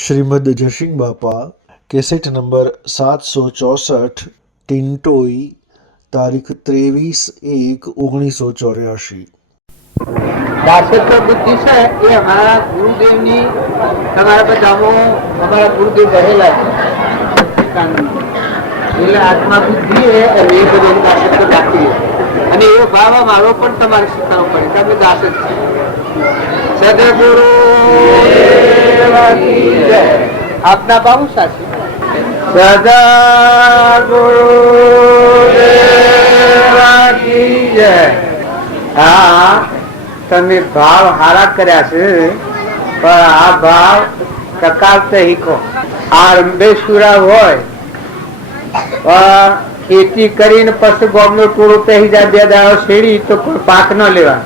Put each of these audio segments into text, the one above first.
શ્રીમદ જયસિંહ બાપા cassette number 764 Tintoi તારીખ 23/1/1984। દાસત્વ બુદ્ધિ છે એ અમારા ગુરુદેવની તમારા બધામાં અમારા ગુરુદેવ રહેલા છે એટલે આત્મા બુદ્ધિ એ બધું દાસત્વ રાખીએ અને એવો ભાવ મારો પણ તમારે શીખવો પડે તમે દાસ જ છે। સદગુરુ આપના ભાવ સાચી સદગુરુ હા તમે ભાવ હારા કર્યા છે પણ આ ભાવ ટકાવતા શીખો। આ રંબેશુરા હોય પણ ખેતી કરીને પછી ગામનું ટોળું પહેરી જાય 2 દાડો શેરી તો કોઈ પાક ન લેવા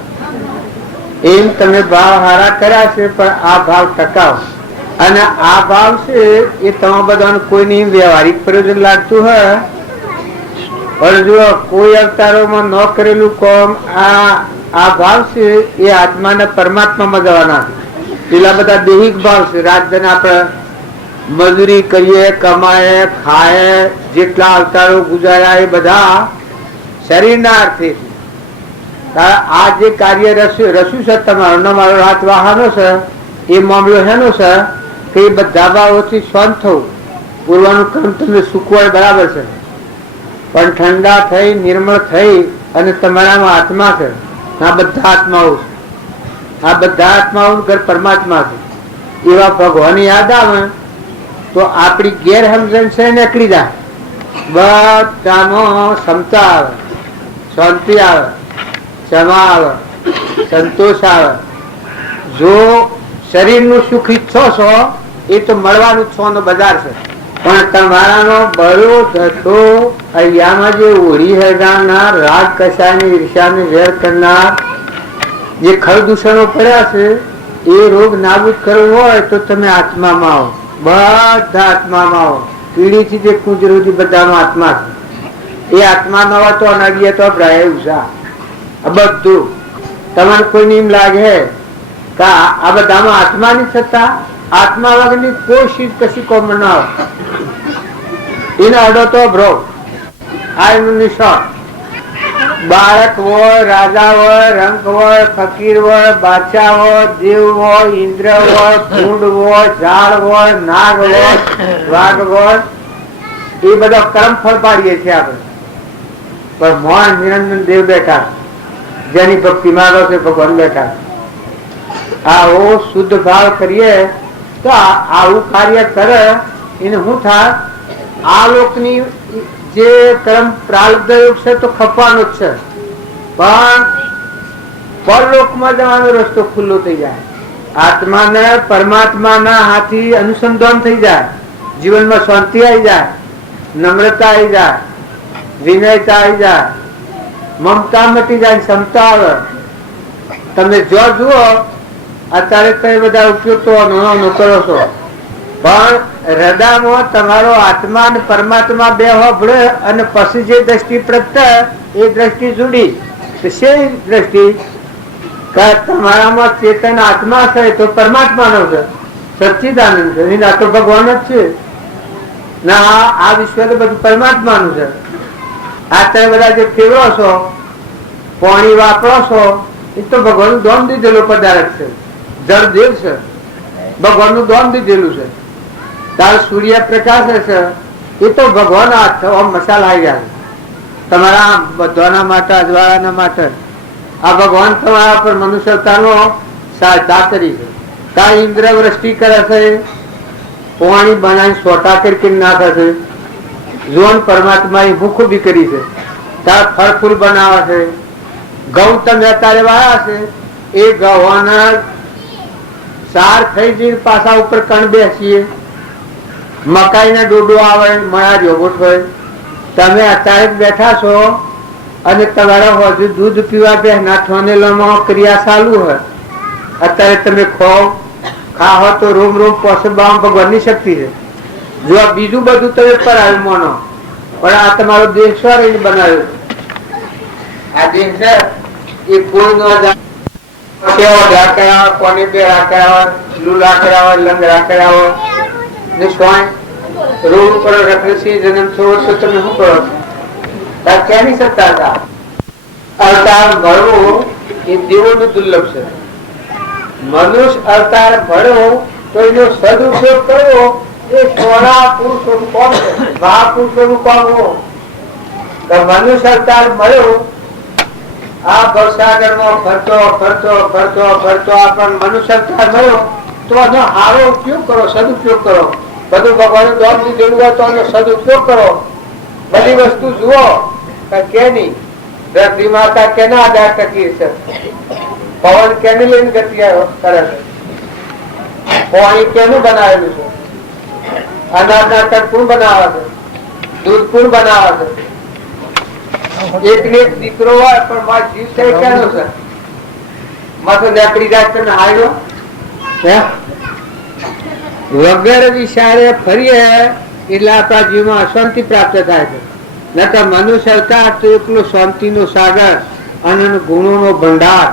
એમ તમે ભાવ હારા કર્યા છે પણ આ ભાવ ટકાવ અને આ ભાવ છે એ તમારા બધાને કોઈની વ્યવહારિક પ્રયોજન લાગતું હોય પણ જો કોઈ અવતારોમાં ન કરેલું કામ આ ભાવ છે એ આત્માને પરમાત્મામાં જવાના છે। પેલા બધા દૈહિક ભાવ છે રાજધાન આપણે મજૂરી કરીએ કમાએ ખાએ જેટલા અવતારો ગુજાર્યા એ બધા શરીરના અર્થે છે। આ જે કાર્ય રસ્યું છે તમારો મારો હાથ વાહનો છે એ મામલો હેનો છે કે એ બધા ભાવોથી શાંત થવું પૂર્વનું કામ તમે સૂકવાય બરાબર છે પણ ઠંડા થઈ નિર્મળ થઈ અને તમારામાં આત્મા છે આ બધા આત્માઓ છે આ બધા આત્માઓ ઘર પરમાત્મા છે એવા ભગવાન યાદ આવે તો આપણી ગેરસમજણ છે નીકળી જાય બધામાં ક્ષમતા આવે શાંતિ આવે ક્ષમા આવે સંતોષ આવે। જો શરીરનું સુખ ઈચ્છો છો એ તો મળવાનું છો નો બજાર છે પણ તમારાનો બળો ધતો અહીંયામાં જે ઓળી હરગાનાર રાગ કસાયની ઈર્ષ્યાને વેર કરનાર જે ખર દૂષણો પડ્યા છે એ રોગ નાબૂદ કરવો હોય તો તમે આત્મામાં આવો બધા આત્મામાં આવો કીડીથી જે કુંજરોથી બધામાં આત્મા છે એ આત્મા ન હોય તો અનાડીએ તો ભ્રાય ઉષા બધું તમને કોઈને એમ લાગે કે આ બધામાં આત્મા ની સત્તા આત્મા વગરની કોઈ ચીજ કશી કોમ ન આવે એને અડો તો ભ્રો આ એનું નિશાન બાળક હોય રાજા હોય રંક હોય ફકીર હોય બાદશાહ હોય દેવ હોય ઇન્દ્ર હોય ભૂંડ હોય ઝાડ હોય નાગ હોય વાઘ હોય એ બધા કર્મ ફળ પાડીએ છીએ આપણે પણ મોહન નિરંજન દેવ બેઠા જેની ભક્તિ માગો છે ભગવાન બેઠા આવો શુદ્ધ ભાવ કરીએ તો આવું કાર્ય કરે એને શું થાય આ લોકની જે કર્મ પ્રારબ્ધ યોગ છે તો ખપવાનો જ છે પણ પરલોકમાં જવાનો રસ્તો ખુલ્લો થઈ જાય આત્માને પરમાત્માના હાથી અનુસંધાન થઈ જાય જીવનમાં શાંતિ આવી જાય નમ્રતા આવી જાય વિનયતા આવી જાય મમતા મટી જાય ક્ષમતા આવે। તમે જો જુઓ અત્યારે કઈ બધા ઉપયોગ તો કરો છો પણ હૃદયમાં તમારો આત્મા અને પરમાત્મા બે હોભળે અને પછી જે દ્રષ્ટિ પ્રગટે એ દ્રષ્ટિ જુડી છે દ્રષ્ટિ તમારામાં ચેતન આત્મા છે તો પરમાત્માનો છે સચ્ચિદાનંદ છે આ તો ભગવાન જ છે ના આ વિશ્વ તો બધું પરમાત્માનું છે। આ તમે બધા જે ફેરવો છો પાણી વાપરો છો એ તો ભગવાનનું દોન દીધેલું પદાર્થ છે જળ દેવ છે ભગવાનનું દોન દીધેલું છે તાર સૂર્ય પ્રકાશ છે એ તો ભગવાન મસાલા આવી જાય તમારા બધાના માટે અજવાળાના માટે આ ભગવાન તમારા પર મનુષ્ય અવતારનો સહાયતા કરી છે તાર ઇન્દ્ર વૃષ્ટિ કરે છે પાણી બનાવી સોટા કરી નાખે છે જોન પરમાત્મા એ ભૂખ ઉભી કરી છે તાર ફળ ફૂલ બનાવે છે ઘઉં તમે અત્યારે વાળા છે એ ઘઉંના સાર થઈ જઈને પાછા ઉપર કણ બેસીએ મકાઈ ના ડોડો આવે મળા જોગોટ હોય તમે અત્યારે બેઠા છો અને તમારા હજુ દૂધ પીવા બેસના ઠોનેલામાં ક્રિયા ચાલુ હોય અત્યારે તમે ખાઓ તો રોમ રોમ પોસબામ ભગવાનની શક્તિ છે। જો આ બીજું બધું તમે કરાવ્યું માનો પણ આ તમારો દેશ સ્વર બનાવ્યો આ દેશ છે એ કોઈ નો કોને બે રાખ્યા હોય લુલા કર્યા હોય લંગ રાખ્યા હોય ને સ્વાય રોડ ઉપર રખડસી જન્મ છો તો તમે શું કરો છો? ક્યાંની સત્તા હતા? અવતાર મળવો એ દેવોનું દુર્લભ છે. મનુષ્ય અવતાર મળ્યો તો એનો સદુપયોગ કરવો એ સોળા પુરુષોનું કામ છે, મહાપુરુષોનું કામ હો. મનુષ્ય અવતાર મળ્યો આ ભવસાગરમાં ફરતો ફરતો ફરતો ફરતો આપણને મનુષ્ય અવતાર મળ્યો તો આનો સારો ઉપયોગ કરો, સદુપયોગ કરો. બધું ભગવાન દોડ દીધેલું હોય તો આનો સદુપયોગ કરો. બધી વસ્તુ જુઓ કે નહીં. ધરતી માતા કેના આધાર ટકી છે? પવન કેને લઈને ગતિ કરે છે? પાણી કેનું બનાવેલું છે? અનાજના કણ કોણ બનાવે છે? દૂધ કોણ બનાવે છે? એક ને એક દીકરો હોય પણ મારો જીવ છે કેનો છે? માથું નીકળી જાય તમે હાર્યો વગર વિચારે ફરીએ એટલે આપણા જીવમાં અશાંતિ પ્રાપ્ત થાય છે. નકર મનુષ્ય અવતાર તો એકલો શાંતિનો સાગર, અનંત ગુણોનો ભંડાર,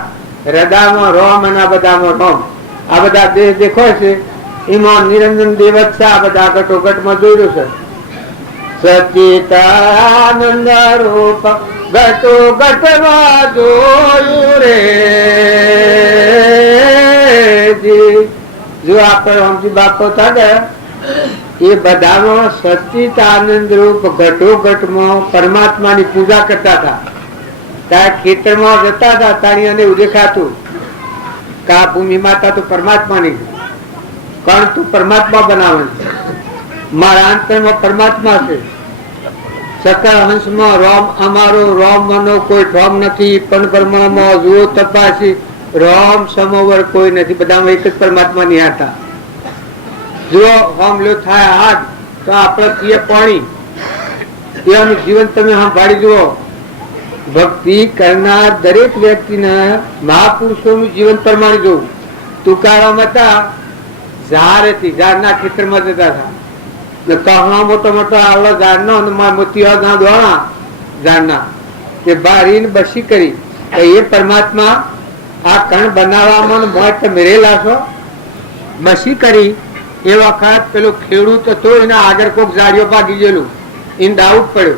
હૃદયમાં રોમ અને આ બધામાં રોમ. આ બધા દેહ દેખો છે એમાં નિરંજન દેવત છે. આ બધા ઘટોઘટમાં જોયેલું છે. સચિતાનંદ રૂપ ઘટો ઘટમાં જોયું રે જો આપણે હમજી બાપો થાય એ બધામાં સચિતાનંદ રૂપ ઘટો ઘટમાં પરમાત્માની પૂજા કરતા હતા. ત્યાં ખેતરમાં જતા હતા તાણી અને એવું દેખાતું કે આ ભૂમિ માતા તો પરમાત્માની, કણ તું પરમાત્મા બનાવે, મારા અંતરમાં પરમાત્મા છે. સકળ હંસમાં રોમ અમારો, રોમ મનો કોઈ ઠોમ નથી, પણ પરમાત્મા જુઓ તપાસી રોમ સમોવર કોઈ નથી. બધામાં એક જ પરમાત્મા નિહાળતા. જો હોમ લો થાય હાથ તો આપણે પીએ પાણી. એવાનું જીવન તમે સંભાળી જુઓ. ભક્તિ કરનાર દરેક વ્યક્તિને મહાપુરુષોનું જીવન પ્રમાણે જોવું. તુકારામ હતા, ઝાડ હતી, ઝાડના ખેતરમાં જતા હતા. કહા મોટો મોટો આવડો ઝાડનો મોતીયા દોણા ઝાડના કે બારીને બસી કરી એ પરમાત્મા આ કણ બનાવવામાં મોજ તમે રેલા છો. બસી કરી એ વખત પેલો ખેડૂત હતો એના આગળ કોઈક ઝાડીઓ ભાગી ગયેલું, એને ડાઉટ પડ્યો.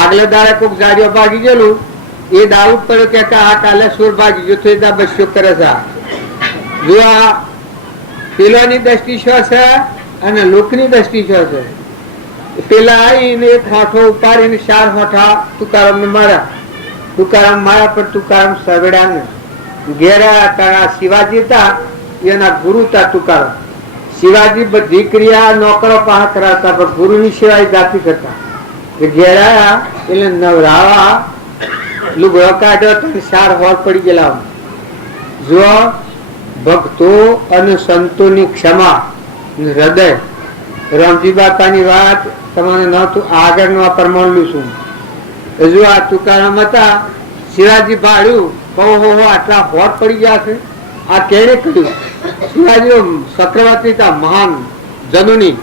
આગલે દાડે કોઈક ઝાડીઓ ભાગી ગયેલું, એ ડાઉટ પડ્યો કે આ કાલે સુર ભાગી ગયો તો એ બસ્યો કરે છે. જો આ પેલાની દ્રષ્ટિ શું છે અને લોકની દ્રષ્ટિ શું છે? પેલા આવીને એક હોઠો ઉપાડીને 4 હોઠા તુકારામ ને માર્યા. તુકારામ માર્યા પણ તુકારામ સવેડા ને ઘેરા. શિવાજી હતા એના ગુરુ હતા તુકારામ. શિવાજી બધી ક્રિયા નોકરો પાસે કરાવતા પણ ગુરુની સેવા જાતિ કરતા. ઘેરાયા એટલે નવરાવા લુગડો કાઢ્યો તો 4 હોળ પડી ગયેલા. જો ભક્તો અને સંતોની ક્ષમા હૃદય, રામજી બાપાની વાત તમારે નતું આગળ નું પરમાણું છું. હજુ આ તુકારામ હતા, શિવાજી ભાડ્યું કહો આટલા હોટ પડી ગયા છે, આ કેને કર્યું? શિવાજી ચક્રવર્તી હતા મહાન જનુની,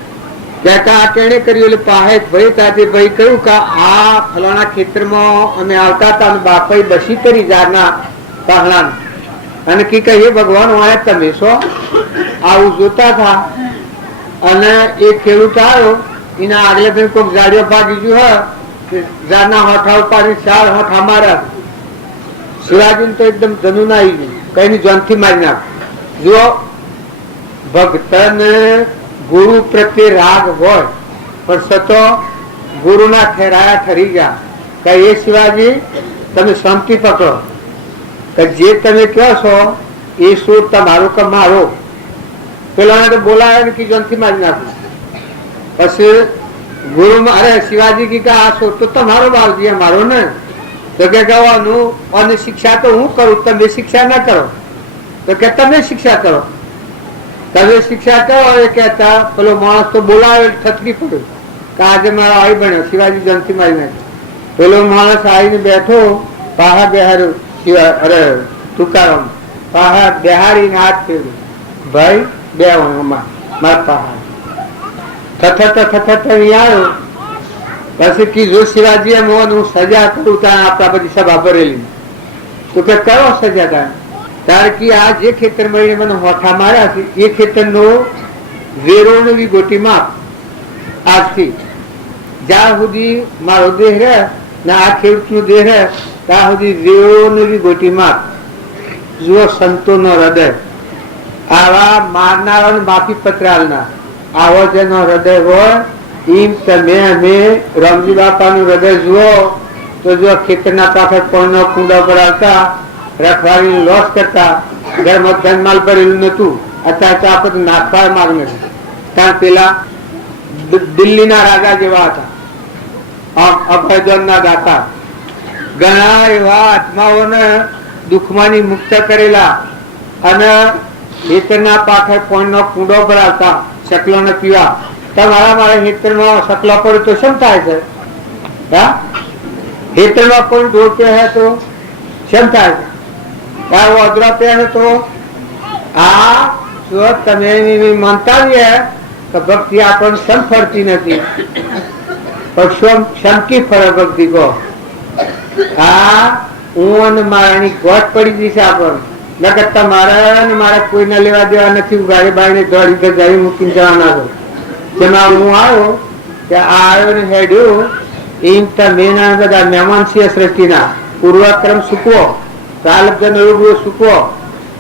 આ કેને કર્યું? એટલે પાહે ભાઈ તાતે ભાઈ કહ્યું કે આ ફલાણા ખેતરમાં અમે આવતા હતા અને બાપાએ બસી કરી ઝાડના પહાડા અને કી કહીએ ભગવાન વાળા તમે છો આવું જોતા હતા. અને એ ખેડૂત આવ્યો એના આગલે દિન કોઈક ઝાડીઓ ભાગી ગયું હોય ઝાડના હોઠા ઉપાડી 4 હોઠા માર્યા. શિવાજી તો એકદમ જનૂન આવી ગયું, કઈ જોનથી મારી નાખ. જો ભક્તને ગુરુ પ્રત્યે રાગ હોય પણ સતો ગુરુના ઠેરાયા ઠરી ગયા કે એ શિવાજી તમે શાંતિ પકડો કે જે તમે કહો છો એ સુર તમારો કે મારો. પેલા તો બોલાવે કે જોનથી મારી નાખું. પછી ગુરુ અરે શિવાજી કી આ સુર તો તમારો બાવજી મારો ને. તો કે કહેવાનું અને શિક્ષા તો હું કરું, તમે શિક્ષા ના કરો. તો કે તમે શિક્ષા કરો. તમે શિક્ષા કરો એ કહેતા પેલો માણસ તો બોલાવે ઠતકી પડ્યો કે આજે મારો આવી બન્યો શિવાજી જનથી મારી નાખ્યો. પેલો માણસ આવીને બેઠો, પાહા બેહાર્યો, અરે તુકારામ પાહા બેહારીને હાથ ફેર્યો, ભાઈ બે માર પાહા થથત આવ્યો. પછી કીધું શિવાજી એમ હું સજા કરું ત્યાં આપણા બધી સભા ભરેલી. તો કે કરો સજા તાર કે આ જે ખેતર મળીને મને હોઠા માર્યા છે એ ખેતરનો વેરોની વિગોટી માપ. આજથી જ્યાં સુધી મારો દેહ રહે ને આ ખેડૂતનો દેહ રહે ત્યાં સુધી વેરોની વિગોટી માપ. જુઓ સંતોનો હૃદય, આવા મારનારા માફી પત્ર આવો જેનો હૃદય હોય એમ તમે અમે રામજી બાપાનું હૃદય જુઓ તો જો ખેતરના પાછળ પણ કુંડા પર આવતા રખવાડી લોસ કરતા ઘરમાં ધનમાલ ભરેલું નતું. અત્યારે તો આપણે નાખવા માગ નથી. કારણ પેલા દિલ્હીના રાજા જેવા હતા, અભયજનના દાતા, ઘણા એવા આત્માઓને દુઃખમાંથી મુક્ત કરેલા અને ખેતરના પાછળ પોણનો કુંડો ભરાવતા શકલો ને પીવા. તમારા મારા ખેતરમાં શકલો પડે તો શું થાય છે? ખેતરમાં કોઈ ઢોર પહેરે તો શું થાય છે? અદરા પહેરે તો આ જો તમે માનતા કે ભક્તિ આપણને સમ ફરતી નથી, પણ શમકી ફરે ભક્તિ કહો. આ હું અને મારાની ગોટ પડી જશે આપણને. નકર તમારા મારા કોઈને લેવા દેવા નથી. ગાડી બાઈને દોડી ગાડી મૂકીને જવાના છો. જેમાં હું આવ્યો કે આ આવ્યો ને હેડ્યું એમ તમે બધા મહેમાન છીએ સૃષ્ટિના. પૂર્વક્રમ સૂકવો, કાલજન સૂકવો,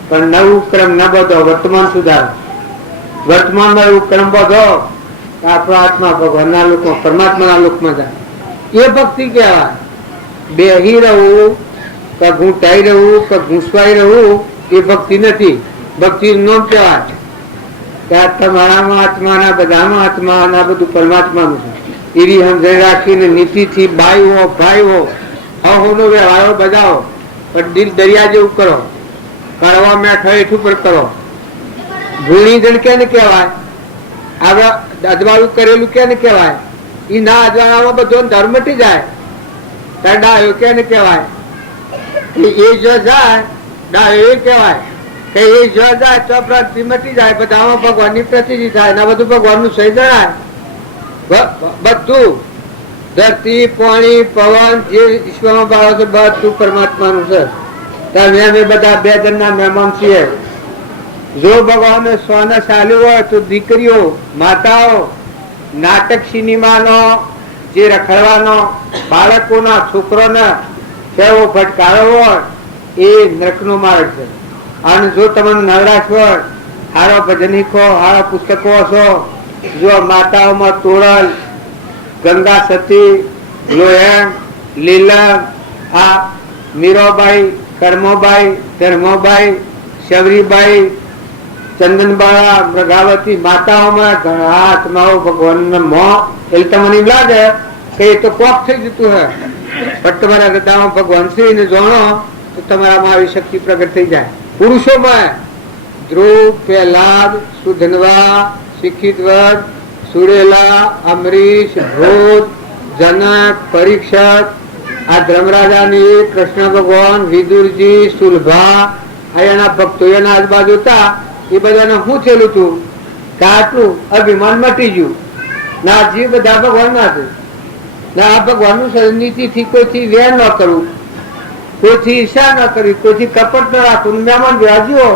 પણ નવું ક્રમ ન બધો, વર્તમાન સુધારો. વર્તમાનમાં એવું ક્રમ બધો આપણો આત્મા ભગવાનના લોકમાં પરમાત્માના લોકમાં જાય. એ ભક્તિ કહેવાય. બેહી રહું કે ઘૂંટાઈ રહું કે ઘૂંસવાઈ રહું એ ભક્તિ નથી. ભક્તિ નો કહેવાય કે તમારામાં આત્માના બધામાં આત્મા બધું પરમાત્માનું છે. એવી સમજણ રાખીને નીતિથી ભાઈઓ અહોનો વ્યવહારો બજાવો, પણ દિલ દરિયા જેવું કરો. કડવા મેઠો એઠું પર કરો. ગુણી જણ કેને કહેવાય? આ અજવાળું કરેલું કેને કહેવાય? એ ના અજવાળામાં બધો ધર્મ મટી જાય. ડાયો કેને કહેવાય? એ જો જાય ડાયો એ કહેવાય કે એ જો જાય તો પ્રતિ મટી જાય. બધામાં ભગવાનની પ્રતિનિધિ થાય ને બધું ભગવાનનું સહી જણાય. બધું ધરતી પાણી પવન જે ઈશ્વરમાં ભાવે છે બધું પરમાત્માનું છે. અમે બધા બે જણના મહેમાન છીએ. જો ભગવાન સ્વને ચાલ્યું હોય તો દીકરીઓ માતાઓ નાટક સિનેમાનો જે રખડવાનો બાળકોના છોકરોને કેવો ભટકારો હોય એ નરકનો માર્ગ છે. અને જો તમને નવરાશ હોય હારો ભજનીકો હારા પુસ્તકો છો. જો માતાઓમાં તોરલ, ગંગા સતી, લોયણ, લીલમ, આ મીરાબાઈ, કર્મોબાઈ, ધર્મોબાઈ, શબરીબાઈ, ચંદનબાળા, મૃગાવતી માતાઓમાં ઘણા આત્માઓ ભગવાન મોં. એટલે તમને લાગે કે એ તો કોક થઈ જતું હે, પણ તમારા હૃદયમાં ભગવાન શ્રી ને જાણો તો તમારામાં આવી શક્તિ પ્રગટ થઈ જાય. પુરુષોમાં ધ્રુવ, પ્રહલાદ, સુધનવા, શિખિતવર, સુરેલા, અમરીશ, ભોજ, જનક, પરીક્ષક, આ ધર્મરાજાની, કૃષ્ણ ભગવાન, વિદુરજી, સુલભા, એના ભક્તો એના આજુબાજુ હતા. એ બધાને શું થયેલું હતું કે આટલું અભિમાન મટી ગયું. ના જીવ બધા ભગવાન ના છે. ના આ ભગવાનનું નીતિથી કોઈથી વેર ન કરવું, કોઈથી ઈર્ષા ન કરવી, કોઈથી કપટ ન રાખવું. મહેમાન વ્યાજ્યો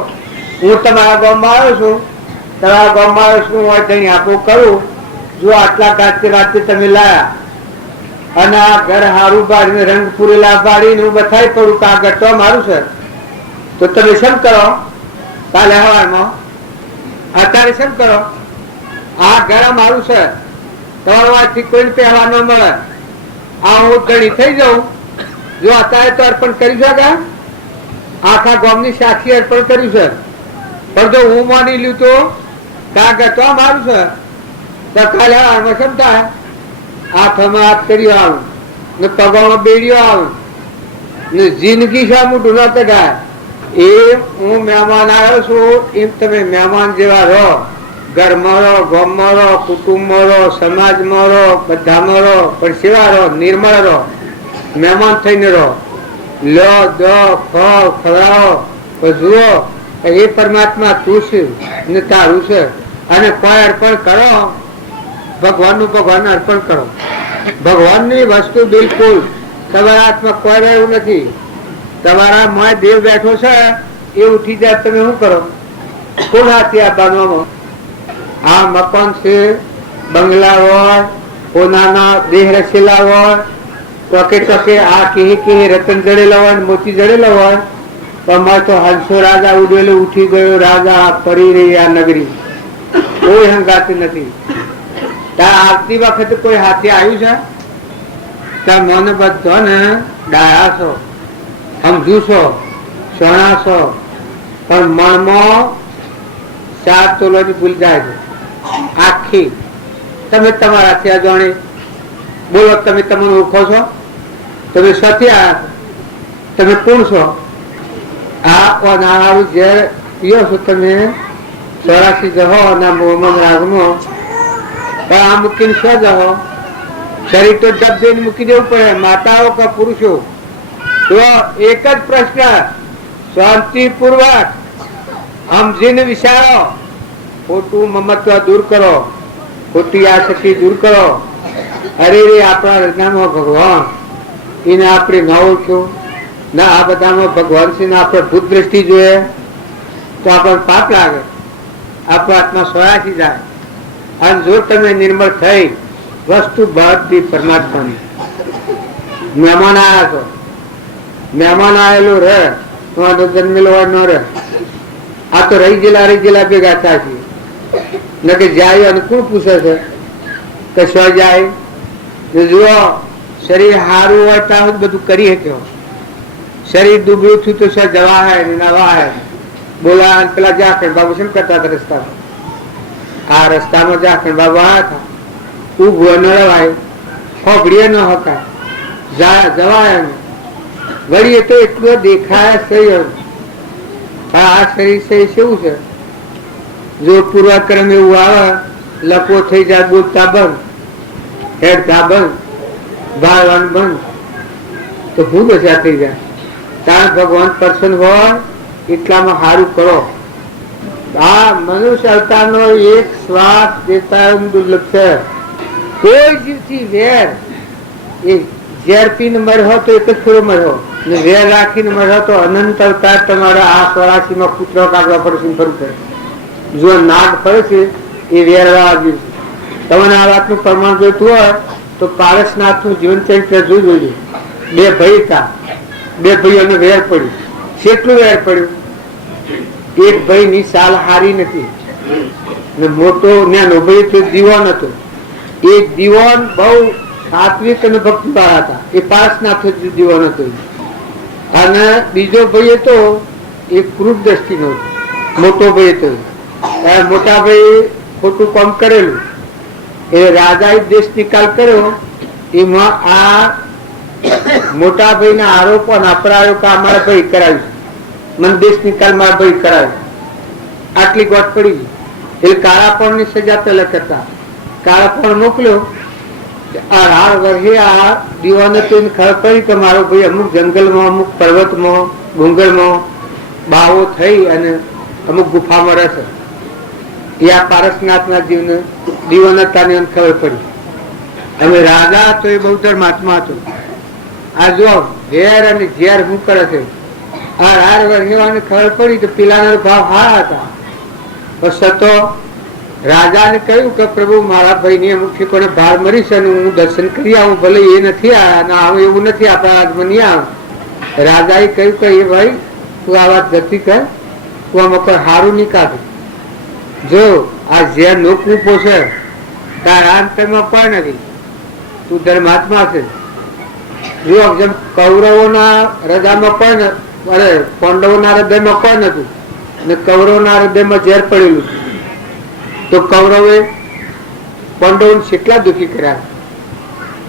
હું તમારા ગામમાં આવ્યો છું, તમારા ગામમાં આવ્યો છું, હું અહીં આપો કરું. જો આટલા રાતે તમે લાયા અને આ ઘર હારું પાડીને રંગ પૂરેલા પાડીને હું બતાવી પડું કે આ ઘર તો મારું છે, તો તમે શેમ કરો? કાલે હવારમાં અત્યારે શેમ કરો? આ ઘર મારું છે, તમારું આજથી કોઈને પહેવા ન મળે. આ હું ઘણી થઈ જાઉં. જો અત્યારે તો અર્પણ કરી શકે, આખા ગામની સાક્ષી અર્પણ કર્યું છે. પણ જો હું માની લ્યું તો આ ઘર તો મારું છે, તો કાલે હવારમાં શેમ થાય? હાથમાં હાથ કર્યો આવું ને પગામાં બેડ્યો આવું ને જિંદગી શા મોટું ન કઢાય. એ હું મહેમાન આવ્યો છું એમ તમે મહેમાન જેવા રહો. ઘરમાં રહો, ગામમાં રહો, કુટુંબમાં રહો, સમાજમાં રહો, બધામાં રહો, પણ સેવા રહો, નિર્મળ રહો, મહેમાન થઈને રહો. લો દો ખાઓ ખવડાવો, જુઓ એ પરમાત્મા તું છે ને તારું છે. અને કોઈ અર્પણ કરો ભગવાનનું, ભગવાન અર્પણ કરો. ભગવાનની વસ્તુ બિલકુલ તમારા હાથમાં કોઈ રહ્યું નથી. તમારા મોય દેવ બેઠો છે એ ઉઠી જાય તમે શું કરો? કોણ હાથી આપવાનું? આ મકાન છે, બંગલા હોય, કોનાના દેહ રચેલા હોય, ટોકે ટોકે આ કેહી રતન જડેલા હોય, મોતી જડેલા હોય, તો અમારે તો હંસો રાજા ઉડેલો ઉઠી ગયો, રાજા ફરી રહી આ નગરી, કોઈ હંગાતી નથી. ત્યાં આવતી વખતે કોઈ હાથે આવ્યું છે? ત્યાં મને બધો ને ડાયા છો, સમજુ છો, સણા છો, પણ મનમાં 4 તોલાની ભૂલ જાય છે આખી. તમે તમારાથી અજાણી બોલો, તમે તમને ઓળખો છો? તમે સત્યા, તમે કોણ છો? આ નાળું ઝેર પીઓ છો તમે, 84 જહો ના મોહમ્મદ રાગમાં, પણ આ મૂકીને શું જહો? શરીર તો ડબ્બે મૂકી દેવું પડે, માતાઓ કે પુરુષો. તો એક જ પ્રશ્ન, શાંતિપૂર્વક સમજીને વિચારો, ખોટું મમત્વ દૂર કરો, ખોટી આસક્તિ દૂર કરો. અરે રે આપણા હૃદયમાં ભગવાન, એને આપણે ન ઓળખ્યું ના, આ બધામાં ભગવાન છે ને આપણે ભૂત દ્રષ્ટિ જોઈએ તો આપણને પાપ લાગે, આપણો આત્મા સોયાસી જાય. અને જો તમે નિર્મળ થઈ, વસ્તુ બધી પરમાત્માની. મહેમાન આવ્યા છો, મહેમાન આવેલું રહે, તમારો જન્મેલો હોય ન રહે. આ તો રહી ગયેલા ભેગા થાય છે. ન કે જાય અને કોણ પૂછે છે કે શું જાય? જુઓ, શરીર સારું હોય ત્યાં બધું કરી શક્યો, શરીર દુબળું થયું તો શું જવા હે નવા હે બોલા. પેલા જાખંડ બાબુ શું કરતા હતા રસ્તામાં? આ રસ્તામાં જાખંડ બાબુ આવ્યા હતા, ઉભો ન રવાય, ખોબડીએ ન હકાય, જવાય વળીએ તો એટલું દેખાય સહી. આ શરીર સહી કેવું છે? જો પૂર્વક્રમ એવું આવે, લપો થઈ જાય, બોલતા બંધ, હેડતા બંધ, ભાળવાનું બંધ, તો ભૂલ ઓછા થઈ જાય. ત્યાં ભગવાન પ્રસન્ન હોય એટલામાં સારું કરો. આ મનુષ્ય અવતારનો એક શ્વાસ દેતા દુર્લભ છે. કોઈ જીવથી વેર, એ ઝેર પીને મર્યો તો એક જ થોડો મર્યો, ને વેર રાખીને મર્યો તો અનંત અવતાર તમારા આ 84 માં પુત્ર કાઢવા પડશે, ફરવું પડે. જો નાગ ફરે છે એ વેરવા આવ્યું છે. તમને આ વાતનું પ્રમાણ જોઈતું હોય તો પારસનાથ નું જીવન ચરિત્ર જોઈ. 2 ભાઈ હતા, 2 ભાઈઓને વેર પડ્યું. કેટલું વેર પડ્યું? એક ભાઈ ની સાલ હારી નથી, ને મોટો નાનો ભાઈ તો દીવાન હતો. એક દીવાન બહુ સાત્વિક અને ભક્તિ વાળા હતા, એ પારસનાથ દીવાન હતો. અને બીજો ભાઈ હતો એ ક્રૂર દ્રષ્ટિ નો મોટો ભાઈ હતો. મોટા ભાઈ ખોટું કામ કરેલું, એ રાજાએ દેશ નિકાલ કર્યો. એમાં આ મોટા ભાઈ ના આરોપો અપરાયો કે અમારા ભાઈ કરાવ્યું, મને દેશ નિકાલ મારા ભાઈ કરાવ્યું. આટલી ગોટ પડી ગઈ. એટલે કાળાપણ ની સજા પેલા કરતા કાળાપણ મોકલ્યો. આ રાળ વર્ષે આ દીવાને ખબર પડી કે મારો ભાઈ અમુક જંગલમાં, અમુક પર્વતમાં, ડુંગરમાં બાવો થઈ અને અમુક ગુફામાં રહેશે. એ આ પારસનાથ ના જીવને દીવાનતાની ખબર પડી. અને રાજા તો એ બહુ ધર્માત્મા હતો. આ જો ઝેર અને ઝેર શું કરે છે? આ રાર વર્ષે ખબર પડી તો પેલાના ભાવ હારા હતા. તો રાજાને કહ્યું કે પ્રભુ મારા ભાઈ ની અમુક ઠીકોને ભાર મરી છે, હું દર્શન કરી આવું, ભલે એ નથી આવ્યા, એવું નથી આપણા હાથમાં નહીં આવે. રાજાએ કહ્યું કે એ ભાઈ તું આ વાત જતી કર, તું આમાં કોઈ સારું નહીં કાઢે. જો આ ઝેર લોકરૂપો છે તારા અંતરમાં પણ નથી, તું ધર્માત્મા છે. જો જેમ કૌરવોના હૃદયમાં પણ, અરે પાંડવોના હૃદયમાં પણ હતું ને કૌરવોના હૃદયમાં ઝેર પડેલું, તો કૌરવે પાંડવોને કેટલા દુઃખી કર્યા.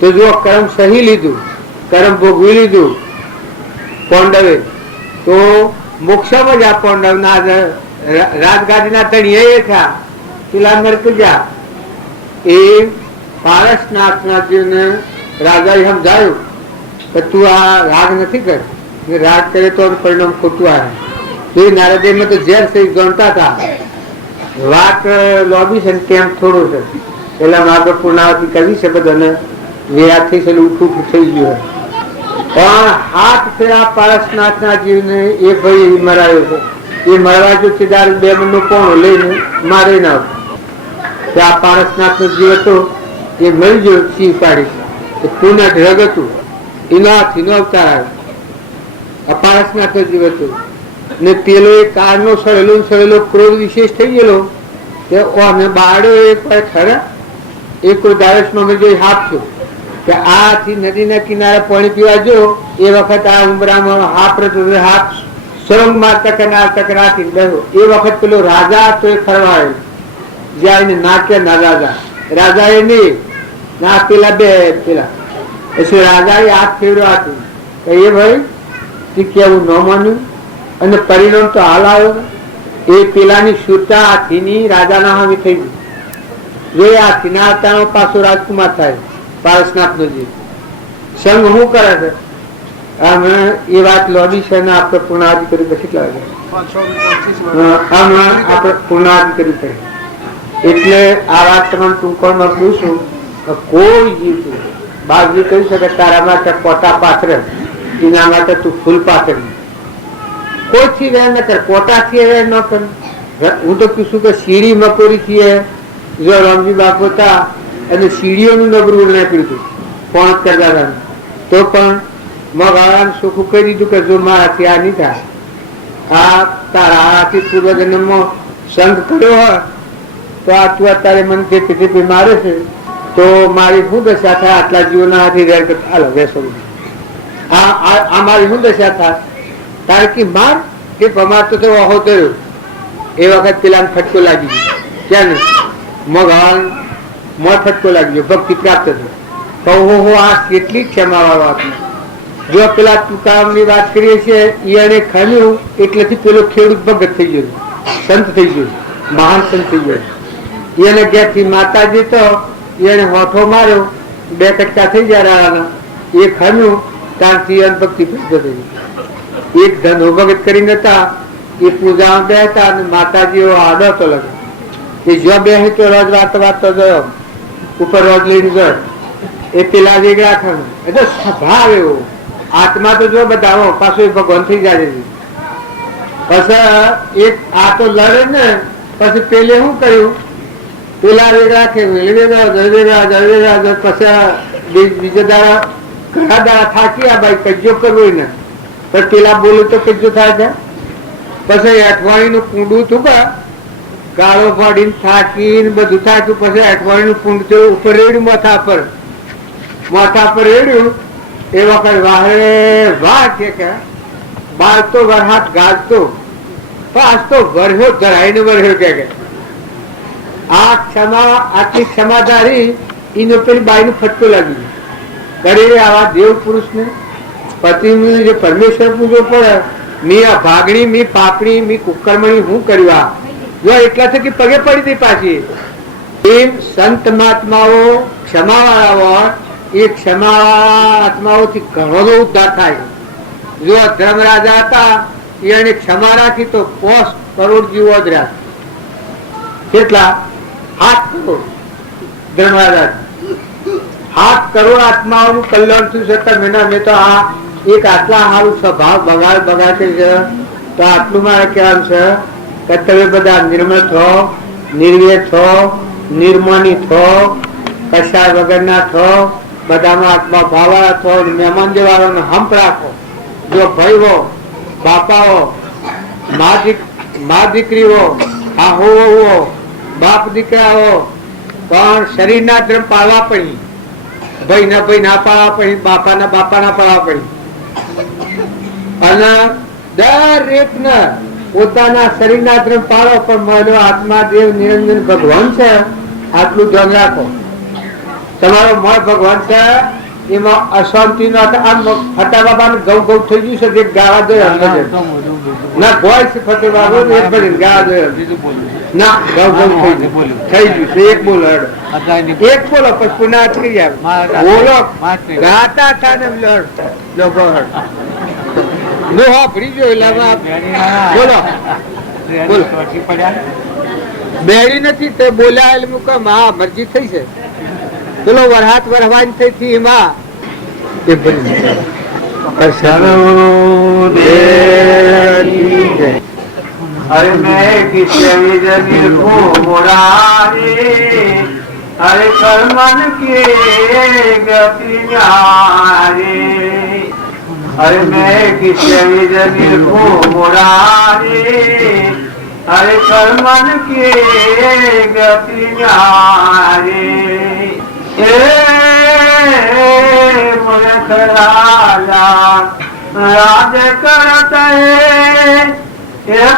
તો જો કર્મ સહી લીધું, કર્મ ભોગવી લીધું પાંડવે, તો મોક્ષમાં જ આ પાંડવના રાજગાદીના તળિયે થયા, પેલા નરક જા. એ પારસનાથના જીવને રાજાએ સમજાયું કે તું આ રાગ નથી કર, રાગ કરે તો પરિણામ ખોટું આવે. એ નારદેવમાં તો ઝેર સહી ગણતા હતા. વાત લોબી છે કેમ થોડું છે, પેલા માર્ગ પૂર્ણાવતી કરવી છે બધાને વેરાથી છે ઉઠું થઈ ગયું. પણ હાથ ફેરા પારસનાથના જીવને એ ભાઈ મરાયો છે. એ મરવા જો ચિદાર 2 મનનું કોણ લઈને મારી ના કે આ પારસનાથનો જીવ હતો એ મરી ગયો સિંહ પાડી પૂના ઢગ હતું એનાથી નો અવતાર આવ્યો. પારસનાથનો જીવ હતો ને પેલો એ કારનો સળેલો ક્રોધ વિશેષ થઈ ગયેલો કે બાળો એક વાર ખરા એક દાવેશમાં મેં જોઈ હાથ થયો કે આથી નદીના કિનારે પાણી પીવા જો એ વખત આ ઉમરામાં હાથ સરંગ મારતા ટકરાથી બેઠો. એ વખત પેલો રાજા તો એ ફરવા આવ્યો જ્યાં એને નાખ્યા ના રાજા એ નહીં ના પેલા બે પેલા પછી રાજા એ હાથ ફેરવ્યો હતું એ ભાઈ તું કેવું ન માન્યું અને પરિણામ તો હાલ આવ્યો. એ પેલાની શુદ્ધતા હાથીની રાજાના હામી થઈ ગઈ. જો એ હાથીના આવતાનો પાછો રાજકુમાર થાય પારસનાથનો જીવ. સંઘ શું કરે છે એ વાત લોબી છે ને આપણે પૂર્ણાહુતિ કરી પછી આપણે પૂર્ણાહુતિ કરી પડે. એટલે આ વાત તમને ટૂંકમાં પૂછું કોઈ જીવ બાજુ કહી શકે તારા માટે કોટા પાથર એના માટે તું ફૂલ પાથર કોઈથી વેર ન કર કોટાથી વેર ન કર. હું તો પૂછું કે સીડી મકોરી થી જો રામજી બાપુ હતા અને સીડીઓનું નબળું નાખ્યું હતું કોણ કરતા તો પણ મગાળાનું સુખું કહી દીધું કે જો મારાથી આ નહીં થાય આ તારા આથી પૂર્વજન્મમાં સંગ કર્યો હોય તો આ તું અત્યારે મને જે પીઠી મારે છે તો મારી શું દશા થાય આટલા જીવોના હાથી રેડ કરતા હાલો બેસો આ મારી શું દશા થાય કારણ કે માર કે પમાર તો વાહો કર્યો એ વખત પેલા ફટકો લાગી ગયો ક્યાં ને મગાળ મોં ફટકો લાગી ગયો ભક્તિ પ્રાપ્ત થઈ કહું આ કેટલી ક્ષમાવાળો આપને. જો પેલા તુકારામની વાત કરીએ છીએ એને ખાલ્યું એટલેથી પેલો ખેડૂત ભગત થઈ ગયો સંત થઈ ગયો મહાન સંત થઈ ગયો. એને ઘેરથી માતાજી તો એને હોઠો માર્યો બે કટકા થઈ ગયા એ ખાલ્યું ત્યારથી ભક્તિ પ્રાપ્ત થઈ ગઈ. એક ધનો ભગત કરીને હતા એ પૂજામાં બે હતા અને માતાજી આડો તો લગે એ જો બે તો રોજ વાતો ગયો ઉપર રોજ લઈને ગયો એ પેલા વેગળા ખાનું એટલે સ્વભાવ એવો આત્મા તો જો બતાવો પાછું ભગવાન થઈ જાય. પછી એક આ તો લડે ને પછી પેલે શું કર્યું પેલા વેગળા કે પછી બીજા દાડા ઘણા દાડા થાકી આ ભાઈ કજ્જો કરવો ને પણ પેલા બોલું તો કજ્જો થાય છે. પછી અઠવાડિયું કુંડું હતું કે ગાળો ફાડીને થાકીને બધું થાક્યું પછી અઠવાડિયું કુંડ ઉપર રેડ્યું માથા પર રેડ્યું એ વખત વાહે વાહ કે બાર તો વરહાટ ગાજતો પાસ તો વર્યો ધરાઈને વર્યો કે આ ક્ષમા આટલી ક્ષમાદારી એનો પેલી બાઈ નું ફટકો લાગી ગયું. આવા દેવ પુરુષ ને પતિ જે પરમેશ્વર પૂજો પડે મી આ ભાગણી મી પાપણી મી કુકર્મણી હું કર્યું જો એટલા થકી પગે પડી હતી પાછી. એમ સંત મહાત્માઓ ક્ષમા વાળા હોય એ ક્ષમા આત્માઓથી ઘણો ઉદ્ધાર થાય. જો ધર્મરાજા હતા એને ક્ષમા રાખી તો 5 કરોડ જીવો જ રહ્યા. કેટલા 7 કરોડ ધર્મરાજા 7 કરોડ આત્માઓનું કલ્યાણ થયું છતાં મેં તો આ એક આટલા સારું સ્વભાવ બગાડે છે તો આટલું મારે કહેવાનું છે કે તમે બધા નિર્મળ થો નિર્વેદ થો નિર્મની થો કશાય વગરના થો બધામાં આત્મા ભાવા થો મહેમાન જેવાળાનો હંપ રાખો. જો ભાઈ હો બાપા હો મા દીકરી હો આહો હો બાપ દીકરા હો પણ શરીરના ધર્મ પાળવા પડી ભાઈ ના પાળવા પડી બાપા ના પાળવા પડી અને દરેક ને પોતાના શરીરના ધર્મ પાળો પણ મારો આત્મા દેવ નિરંજન ભગવાન છે આટલું ધ્યાન રાખો. તમારો મળ ભગવાન છે એમાં અશાંતિ ફટા બાબા ને ગૌ થઈ ગયું છે જે ગાવા દો ના ગોય છે ફતે બાબો એક બની ગાવા દો ના ગૌ થઈ ગયું એક બોલો એક બોલો પછી પુના થઈ જાય બોલો ગાતા હતા ને લડ લોકો નો હા ભરી જો બોલો બોલો બેડી નથી તે બોલ્યા એટલે મુકામ હા મરજી થઈ છે પેલો વરહાત વરવાની થઈ હતી એમાં अरे मैं किसे निर्भू मुरारी, अरे कर्मन के गति न्यारी, अरे मैं किसे निर्भू मुरारी, अरे कर्मन के गति न्यारी। मूर्ख राजा राज करत है,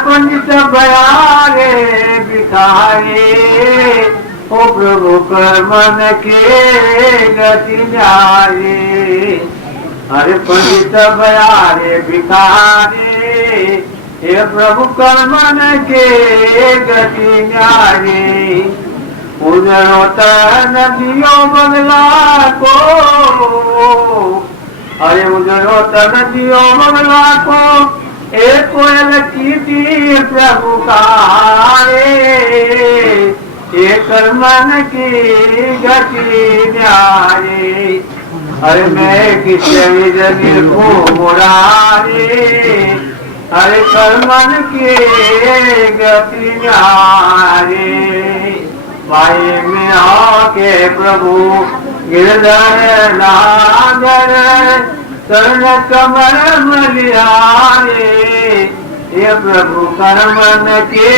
कुंजित बयारे बिखारे, ओ प्रभु कर्मन के गति न्यारे। अरे पंडित बयारे बिखारे, हे प्रभु कर्मन के गति न्यारे। उजड़ोत नदियों बंगला को, अरे उजड़ोत नदियों बंगला को, एक कोयल की प्रभु कारे, एक मन की गति न्यारे। अरे मैं किसे निर्भू मुरारी, अरे कर्मन की गति न्यारे। भाई में आके प्रभु गिरधर नागर, चरण कमर मलियारे, ये प्रभु कर्मन के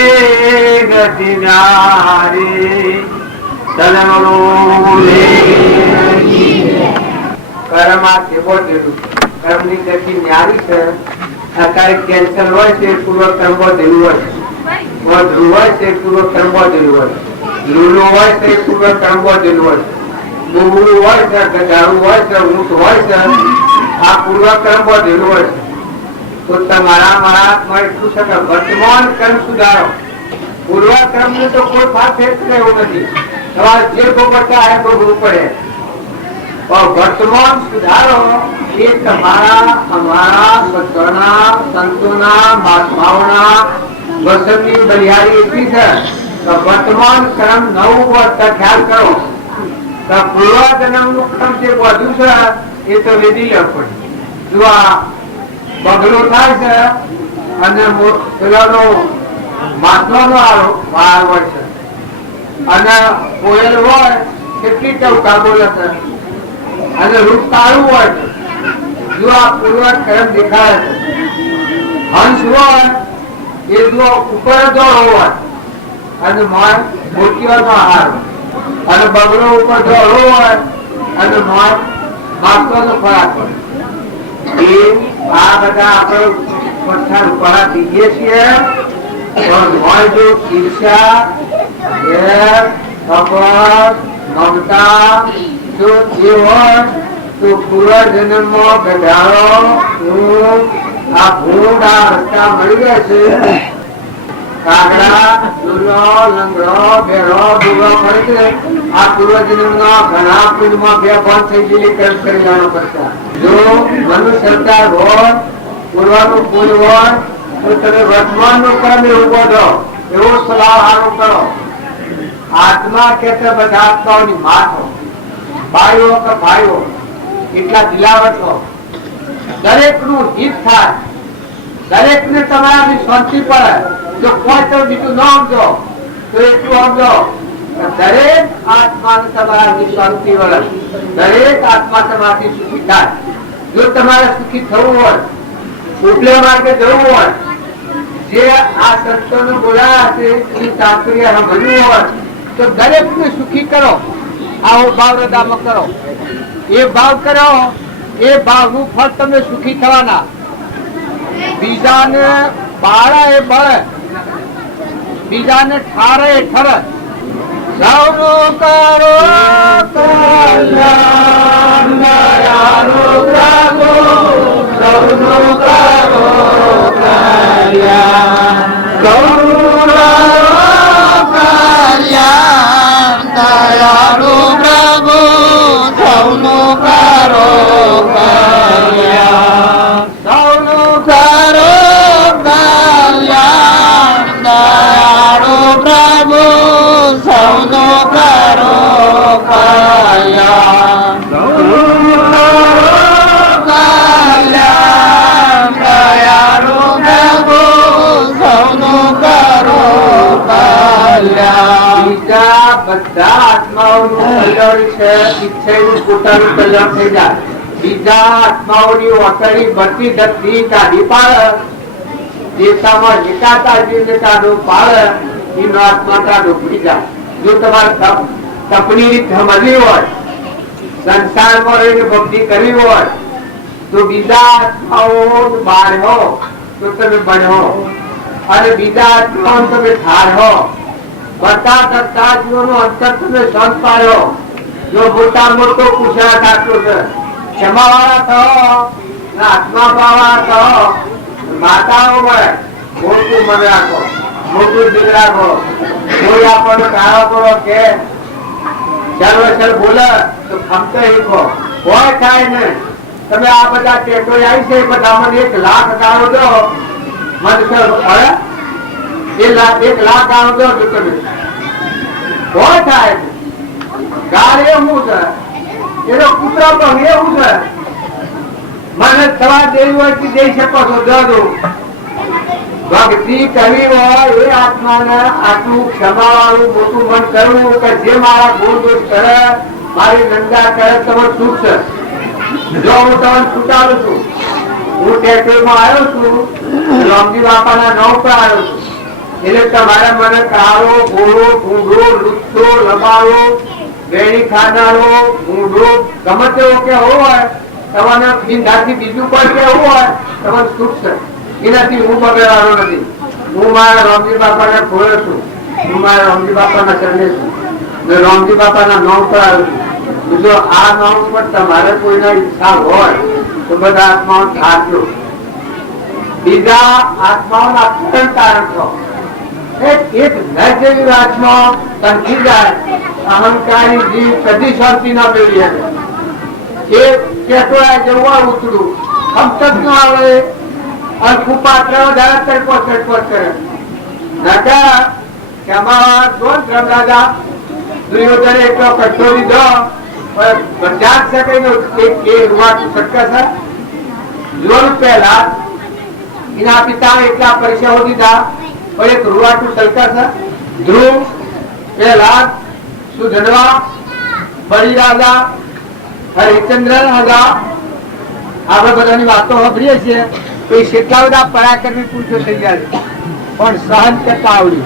गति न्यारे। कर्म कर्म ની ગતિ ન્યારી છે. અત્યારે કેન્સર હોય છે પૂર્વક કર્મ વધેલું હોય, વધુ હોય છે પૂર્વક કર્મ વધેલું હોય, લીલું હોય છે પૂર્વક કર્મ વધેલું હોય, ડુંગળું હોય છે, ગધારું હોય છે, ઊંટ હોય છે, આ પૂર્વક કર્મ વધેલું હોય છે. તો તમારા મારા એટલું છે કે વર્તમાન કર્મ સુધારો. પૂર્વ કર્મ ને તો કોઈ ફાર એવું નથી, તમારે જે ભોગવતા એ ભોગવવું પડે. વર્તમાન સુધારો એ તમારા અમારા બધાના સંતોના મહાત્માઓના વસનની બલિહારી એટલી છે કે વર્તમાન કર્મ નવું વર્ષ ખ્યાલ કરો કે પૂર્વ જન્મ નું કર્મ જે વધુ છે એ તો વેદી લેવું પડે. જો આ બગલો થાય છે અને પેલાનો માટલાનો વાર હોય છે અને કોયલ હોય કેટલી ટવકા બોલે છે અને રૂપ કાળું હોય છે. જો આ પૂર્વક કર્મ દેખાય છે. હંસ હોય એ જો ઉપર દોડો હોય અને મોતીઓનો આહાર અને બગલો ઉપર દોડો હોય અને માટલાનો ખોરાક હોય. એ આ બધા આપણે પથ્થર ઉપર દીધીએ છીએ. પણ જો ઈર્ષા, મમતા જો જે હોય તો પૂર્વ જન્મ ગધાડો આ ભૂંડ આ રસ્તા મળી ગયા છે. કાગડા, દુલો, લંગડો, ભેડો, ભૂગો પડે છે. આ પૂર્વ જન્મ ઘણા પુણ્યમાં બે બંધ થઈ ગયેલી કર્મ કરી લેવાનો પડતા. જો મનુષ્યતા હોય, પૂર્વનું પુણ્ય હોય તો તમે વર્તમાન નું કર્મ એવું બધો એવો સલાહ સારો કરો. આત્મા કે બધા આત્માઓની માથો, ભાઈઓ કે ભાઈઓ એટલા દિલાવટ લો, દરેક નું હિત થાય, દરેક ને તમારાથી શાંતિ પડે. જો કોઈ તો બીજું ન સમજો તો એટલું સમજો દરેક આત્મા તમારાથી શાંતિ વળે, દરેક આત્મા તમારાથી સુખી થાય. જો તમારે સુખી થવું હોય, ઉપલે માર્ગે જવું હોય, જે આ સંતો બોલાયા છે એની તાત્પર્ય સમજવું હોય તો દરેક ને સુખી કરો. આવો ભાવ હૃદયમાં કરો. એ ભાવ કરો, એ ભાવનું ફળ તમે સુખી થવાના. બીજાને બાળે એ બળે, બીજાને ઠારે એ ઠરે. સૌનું કરો કલ્યાણ દયાળુ પ્રભુ, સૌનું કરો કલ્યાણ, સૌનું કલ્યાણ દયાળુ પ્રભુ, સૌનું કરો કલ્યાણ, સૌનું કરો કલ્યાણ દયાળુ પ્રભુ, સૌનું કરો કલ્યાણ, સૌનું કરો કલ્યાણ દયાળુ પ્રભુ, સૌનું આત્માઓનું કલ્યાણ છે, ઈચ્છેલું પોતાનું કલ્યાણ થઈ જાય. બીજા આત્માઓની ઓટડી બધી ધરતી કાઢી પાડે, દેશામાં એકાતા જીવને કાઢો પાડે, એનો આત્મા કાઢો પડી જાય. જો તમારે તપની રીત સમજવી હોય, સંસારમાં રહીને ભક્તિ કરવી હોય, તો બીજા આત્માઓ બહાર હો તો તમે બનો, અને બીજા આત્માઓ તમે ઠાર હો. બધા કરતા જીવોનો અંતર તમે શાંત પાડ્યો. જો મોટા મોટો પુરુષાર્થ આટલો છે, ક્ષમા વાળા થો, આત્મા પાવા થો. માતાઓ મળે મોટું મન રાખો, મોટું દિલ રાખો. કોઈ આપણને કાળો કરો કે ચાલો બોલે તો ખમતો શીખો, કોઈ થાય ને. તમે આ બધા ટેટો આવી છે, બધા મને 1 લાખ ગાળો દો, મને ફળે 1 લાખ ગાળો દો તો તમે કોઈ થાય. ગાળ એવું છે, એનો કૂતરો તો એવું છે, મને સવાર દેવી હોય કે દઈ શકો છો, દો. ભક્તિ કરવી હોય એ આત્માને આટલું ક્ષમાવાળું મોટું મન કરવું કે જે મારા ગુણ દોષ કરે, મારી નિંદા કરે, તમારે સુખ છે. જો હું તમને છૂટાડું છું, હું ટેટોમાં આવ્યો છું, રામજી બાપાના નામ પર આવ્યો છું, એટલે તમારે મને કાળો, ગોળો, ભૂંડો, લુચ્ચો, લબાડો, બેડી ખાનારો, ભૂંડો ગમે તેવો કે હોય, તમારે બિંદાથી બીજું કોઈ કેવું હોય, તમારે સુખ છે. એનાથી હું બગડવાનો નથી. હું મારા રામજી બાપાને ખોયો છું, હું મારા રામજી બાપાના ચરણે છું, મેં રામજી બાપાના નામ પર આવ્યો છું. જો આ નામ પર તમારે કોઈના ઈચ્છા હોય તો બધા આત્માઓ થાકજો, બીજા આત્માઓના પતન કારણ છો. એક નર જેવી આત્મા તંકી જાય, અહંકારી જીવ કદી શાંતિ ના મેળવી શકે. એ કેટોળા જવા ઉતરું હમતક ન આવે, અને કુપાત્ર વધારે તડકો કરે. નકા કે અમારા દોન રાજા દુર્યોધન એટલો કટો લીધો, બધા શકે પહેલા એના પિતા એટલા પરીક્ષાઓ દીધા, પણ એક રૂવાટું સરકાર છે. ધ્રુવ પહેલા સુધનવા, બળી રાજા, હરિચંદ્ર રાજા, આપણે બધાની વાતો સાંભળીએ છીએ. તો એ કેટલા બધા પરાક્રમી પુરુષો થઈ ગયા છે, પણ સહન કરતા આવડી.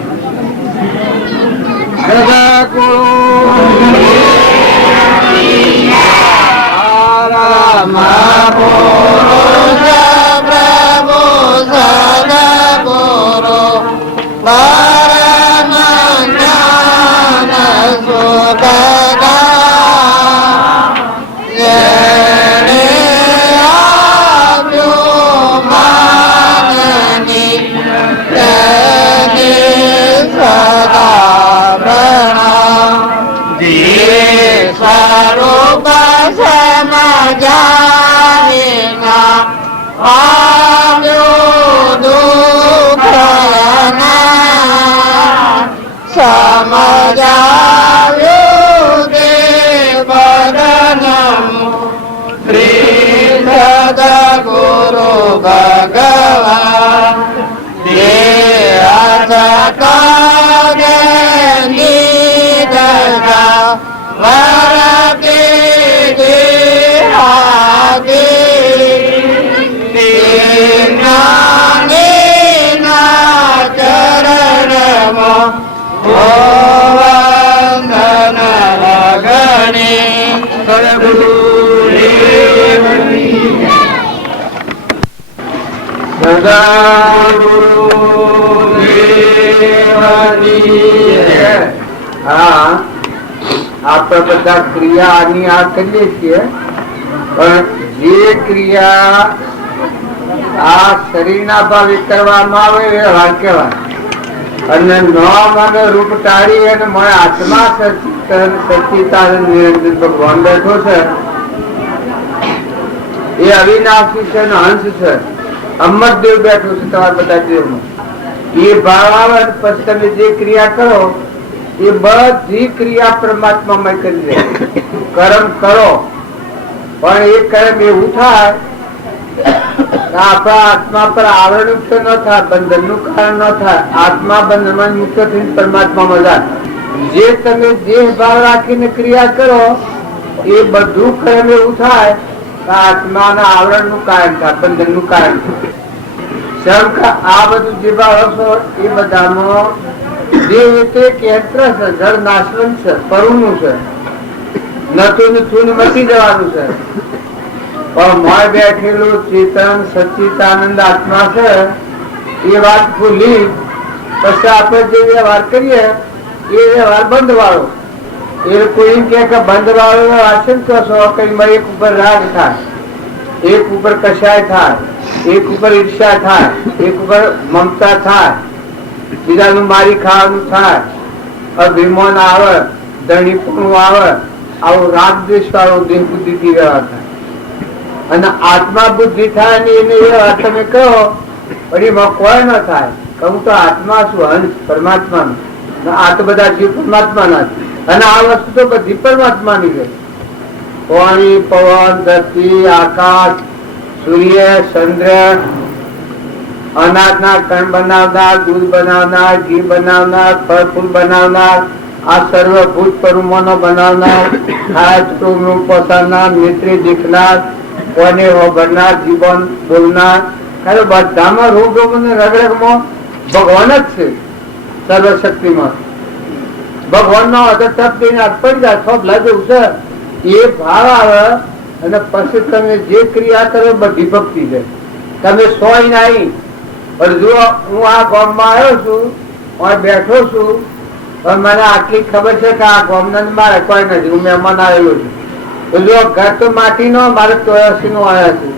આપણે બધા ક્રિયાની આ કરીએ છીએ, પણ જે ક્રિયા આ શરીરના ભાવે કરવામાં આવે એ વાર કહેવાય. અને મને રૂપ ટાળી અને મને આત્મા સચિતાનંદ નિરંજન ભગવાન બેઠો છે, એ અવિનાશી છે અને હંસ છે. અમરદેવ બેઠો છે તમારા બધા દેવમાં. એ ભાવ આવે પછી તમે જે ક્રિયા કરો એ બધી ક્રિયા પરમાત્મા કરી દે. કર્મ કરો, પણ એ કર્મ એવું થાય આપણા આત્મા પર આવરણ યુક્ત ન થાય, બંધન નું કારણ ન થાય. આત્મા બંધનમાં મુક્ત થઈને પરમાત્મામાં જાય. જે તમે દેહ ભાવ રાખીને ક્રિયા કરો એ બધું કર્મ એવું થાય કે આત્માના આવરણનું કારણ થાય, બંધનનું કારણ થાય. આ બધું જે ભાવ છો એ બધામાં દેહ એટલે એક યંત્ર છે, જળ નાશવંત છે, પરુનું છે, નથું થૂન મટી જવાનું છે. પણ મોય બેઠેલું ચેતન સચ્ચિદાનંદ આત્મા છે એ વાત ભૂલી પછી આપણે જે વ્યવહાર કરીએ એ વ્યવહાર બંધ વાળો. એ કોઈ એમ કે બંધ વાળો વાંચન કરશો કઈ એક ઉપર રાગ થાય, એક ઉપર કશાય થાય, એક ઉપર ઈર્ષા થાય, એક ઉપર મમતા થાય, બીજાનું મારી ખાવાનું થાય, અભિમાન આવે, ધણીપણું આવે, આવો રાગ દ્વેષ વાળો દેહ બુદ્ધિ થી વ્યવહાર થાય. અને આત્મા બુદ્ધિ થાય ને એને વ્યવહાર તમે કહો પણ એમાં કોઈ ન થાય. હું તો આત્મા છું, હંસ પરમાત્મા નું. આ તો બધા જીવ પરમાત્મા ના છે અને આ વસ્તુ તો બધી પરમાત્મા ની છે. પાણી, પવન, ધરતી, આકાશ, સૂર્ય, ચંદ્ર, અનાજના કણ બનાવનાર, દૂધ બનાવનાર, ઘી બનાવનાર, ફળ ફૂલ બનાવનાર, આ સર્વભૂત પરુમોનો બનાવનાર, ખાયનું પોસાનાર, નેત્રી દેખનાર, કોને ભરનાર, જીવન બોલનાર, બધામાં રોગ રગરગમાં ભગવાન જ છે. સર્વશક્તિમાં ભગવાન નો અગર તપ દઈને પડી જાય થોભલા જેવું છે એ ભાવ આવે અને પછી તમે જે ક્રિયા કરો બધી ભક્તિ છે. તમે સોય નહીં પણ જો હું આ ગામમાં આવ્યો છું, બેઠો છું, પણ મને આટલી ખબર છે કે આ ગામના મારે કોઈ નથી, હું મહેમાન આવેલો છું. જો ઘર તો માટીનો, મારે 84 નો આવ્યા છે,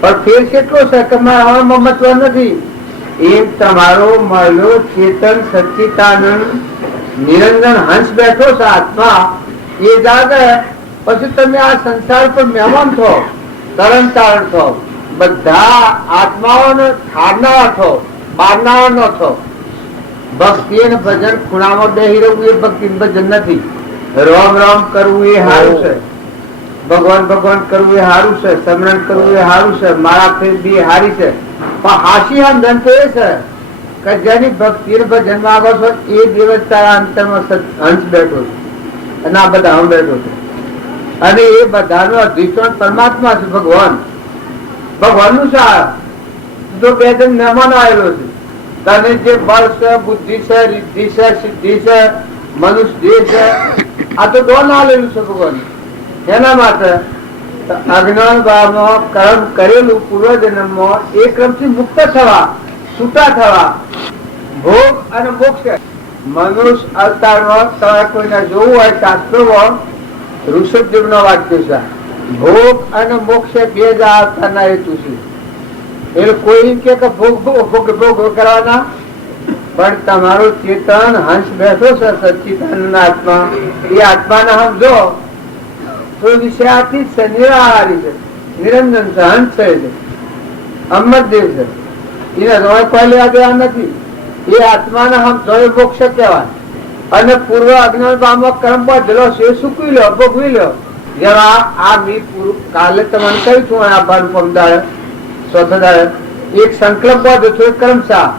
પણ ફેર કેટલો છે કે મારે હવે મહત્વ નથી. એમ તમારો મળ્યો ચેતન સચ્ચિદાનંદ નિરંજન હંસ બેઠો છે આત્મા, એ જાગે પછી તમે આ સંસાર પર મહેમાન થો, તરણ તારણ થો, બધા આત્માઓને ખાનારા થો, બારનારા ન થો. ભક્તિ અને ભજન ખૂણામાં બેહી રહેવું એ ભક્તિ ભજન નથી. રામ રામ કરવું એ સારું છે, ભગવાન ભગવાન કરવું એ સારું છે, સ્મરણ કરવું એ સારું છે, મારા ફેર બી હારી છે. પણ હાસી આંદન તો એ છે કે જેની ભક્તિ ભજન માંગો છો એ દિવસ તારા અંતરમાં હંસ બેઠો છે અને આ બધા હું બેઠો છે. અને એ બધાનો અધિષ્ઠાન પરમાત્મા છે, ભગવાન. ભગવાન નું સાર તો બે જણ મહેમાન આવેલો છે. તને જે બળ છે, બુદ્ધિ છે, રિદ્ધિ છે, સિદ્ધિ છે, મનુષ્ય દેહ છે, આ તો દોન આવેલું છે ભગવાન. એના માટે અજ્ઞાન ભાવમાં કર્મ કરેલું પૂર્વજન્મમાં એ ક્રમથી મુક્ત થવા, છૂટા થવા, ભોગ અને મોક્ષ. મનુષ્ય અવતારમાં તમારે કોઈને જોવું હોય શાસ્ત્રોમાં ઋષભદેવ નો વાક્ય છે, ભોગ અને મોક્ષ બે જ આવતાના હેતુ છે. એટલે કોઈ કે ભોગ ભોગ કરવાના, પણ તમારો ચેતન હંસ બેઠો છે સચ્ચિદાનંદ આત્મા, એ આત્માને સમજો તો વિષયાથી છે, નિરાહારી છે, નિરંજન છે, હંસ છે, અમરદેવ છે. એને રોય કોઈ લેવા દેવા નથી. એ આત્માને સમજો એ મોક્ષ કહેવાય. અને પૂર્વ અજ્ઞાન ભાવમાં કર્મ બધેલો છે સૂકવી લો, ભોગવી લો. જેવા આ મી કાલે તમને કહ્યું છું આ ભાન પમદાડે ચોથાદાડે એક સંકલ્પ બધો છો, એક કર્મ સા.